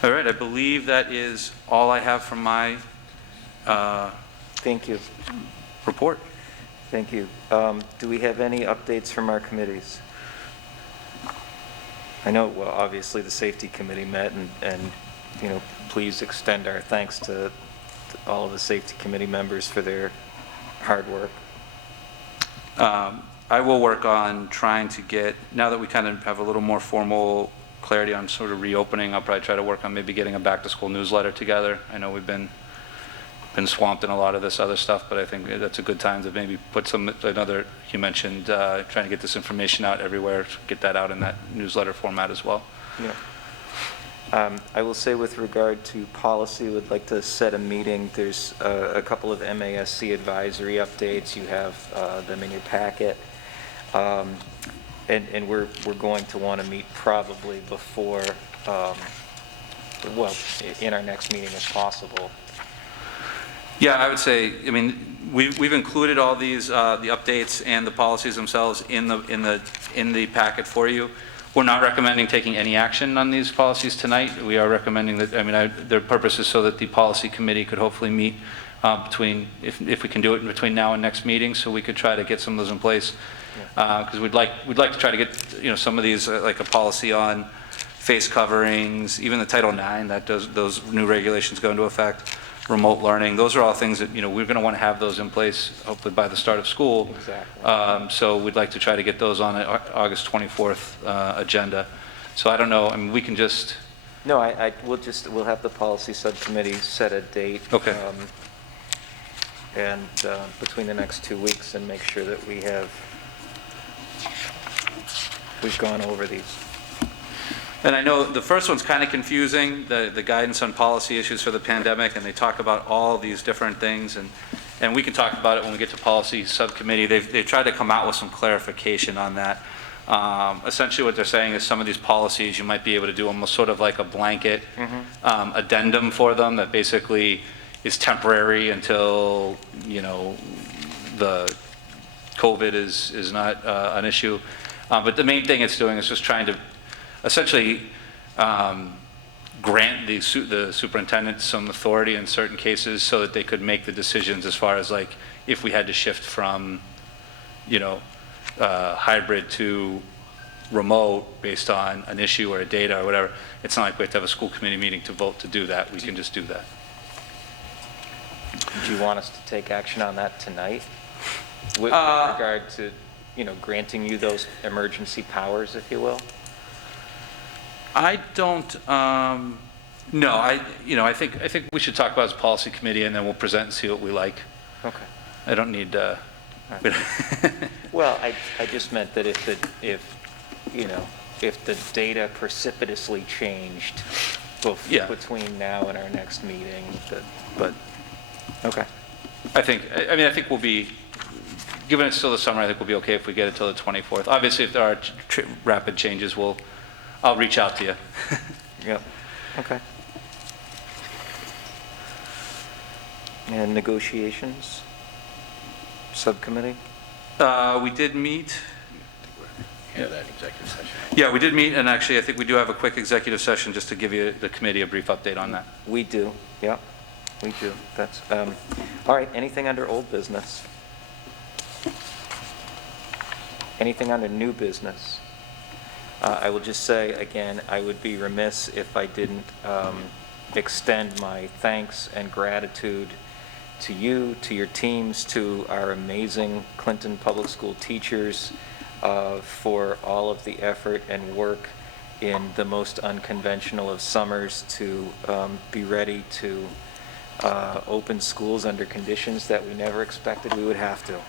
All right, I believe that is all I have from my Thank you. report. Thank you. Do we have any updates from our committees? I know, well, obviously the safety committee met, and please extend our thanks to all of the safety committee members for their hard work. I will work on trying to get, now that we kind of have a little more formal clarity on sort of reopening, I'll probably try to work on maybe getting a back-to-school newsletter together. I know we've been swamped in a lot of this other stuff, but I think that's a good time to maybe put you mentioned trying to get this information out everywhere, get that out in that newsletter format as well. Yeah. I will say with regard to policy, would like to set a meeting. There's a couple of MASC advisory updates. You have them in your packet. And we're going to want to meet probably before, well, in our next meeting if possible. Yeah, I would say, I mean, we've included all these, the updates and the policies themselves in the packet for you. We're not recommending taking any action on these policies tonight. We are recommending that, I mean, their purpose is so that the policy committee could hopefully meet between, if we can do it in between now and next meeting, so we could try to get some of those in place. Because we'd like to try to get, some of these, like a policy on face coverings, even the Title IX, those new regulations go into effect. Remote learning, those are all things that, we're going to want to have those in place hopefully by the start of school. Exactly. So we'd like to try to get those on an August 24th agenda. So I don't know, I mean, we can just... No, we'll have the policy subcommittee set a date. Okay. And between the next 2 weeks and make sure that we've gone over these. And I know the first one's kind of confusing, the guidance on policy issues for the pandemic, and they talk about all these different things, and we can talk about it when we get to policy subcommittee. They've tried to come out with some clarification on that. Essentially what they're saying is some of these policies, you might be able to do almost sort of like a blanket addendum for them that basically is temporary until, the COVID is not an issue. But the main thing it's doing is just trying to essentially grant the superintendent some authority in certain cases so that they could make the decisions as far as like if we had to shift from, hybrid to remote based on an issue or a data or whatever. It's not like we have to have a school committee meeting to vote to do that. We can just do that. Do you want us to take action on that tonight? With regard to, granting you those emergency powers, if you will? I don't, no, I think we should talk about it as a policy committee and then we'll present and see what we like. Okay. I don't need, Well, I just meant that if the data precipitously changed between now and our next meeting, but, okay. I think we'll be, given it's still the summer, I think we'll be okay if we get it till the 24th. Obviously, if there are rapid changes, I'll reach out to you. Yep, okay. And negotiations, subcommittee? We did meet. Yeah, that executive session. Yeah, we did meet, and actually, I think we do have a quick executive session just to give you, the committee, a brief update on that. We do, yep, we do. That's, all right, anything under old business? Anything under new business? I will just say, again, I would be remiss if I didn't extend my thanks and gratitude to you, to your teams, to our amazing Clinton Public School teachers for all of the effort and work in the most unconventional of summers to be ready to open schools under conditions that we never expected we would have to.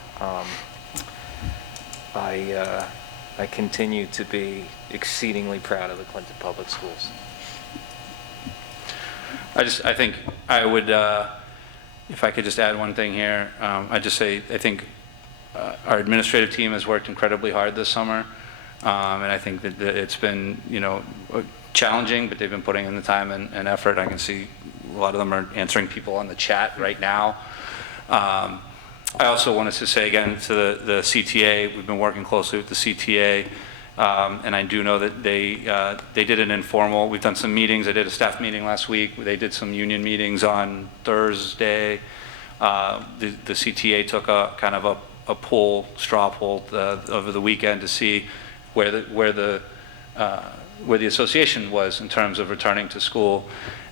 I continue to be exceedingly proud of the Clinton Public Schools. I think I would, if I could just add one thing here, I'd just say, I think our administrative team has worked incredibly hard this summer, and I think that it's been, challenging, but they've been putting in the time and effort. I can see a lot of them are answering people on the chat right now. I also wanted to say again to the CTA, we've been working closely with the CTA, and I do know that they did an informal, we've done some meetings. I did a staff meeting last week. They did some union meetings on Thursday. The CTA took a kind of a poll, straw poll over the weekend to see where the association was in terms of returning to school.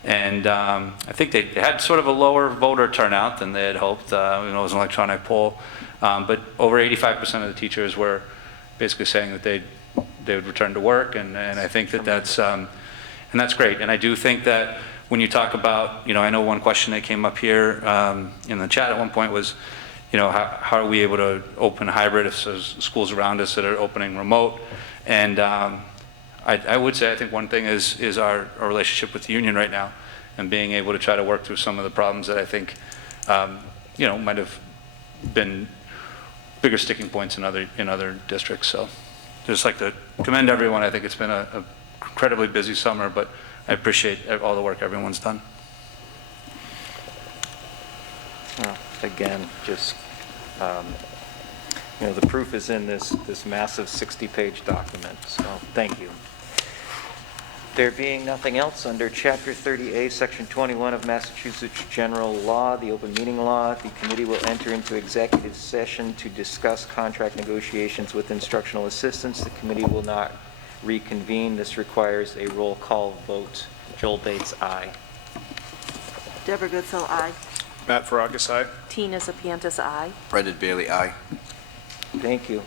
And I think they had sort of a lower voter turnout than they had hoped. It was an electronic poll. But over 85% of the teachers were basically saying that they would return to work. And I think that's great. And I do think that when you talk about, I know one question that came up here in the chat at one point was, how are we able to open hybrid if there's schools around us that are opening remote? And I would say, I think one thing is our relationship with the union right now, and being able to try to work through some of the problems that I think, might have been bigger sticking points in other districts. So just like to commend everyone. I think it's been a incredibly busy summer, but I appreciate all the work everyone's done. Well, again, just, the proof is in this massive 60-page document, so thank you. There being nothing else, under Chapter 30A, Section 21 of Massachusetts General Law, the Open Meeting Law, the committee will enter into executive session to discuss contract negotiations with instructional assistants. The committee will not reconvene. This requires a roll call vote. Joel Bates, aye. Deborah Goodsell, aye. Matt Farragus, aye. Tina Sapientus, aye. Brendan Bailey, aye. Thank you.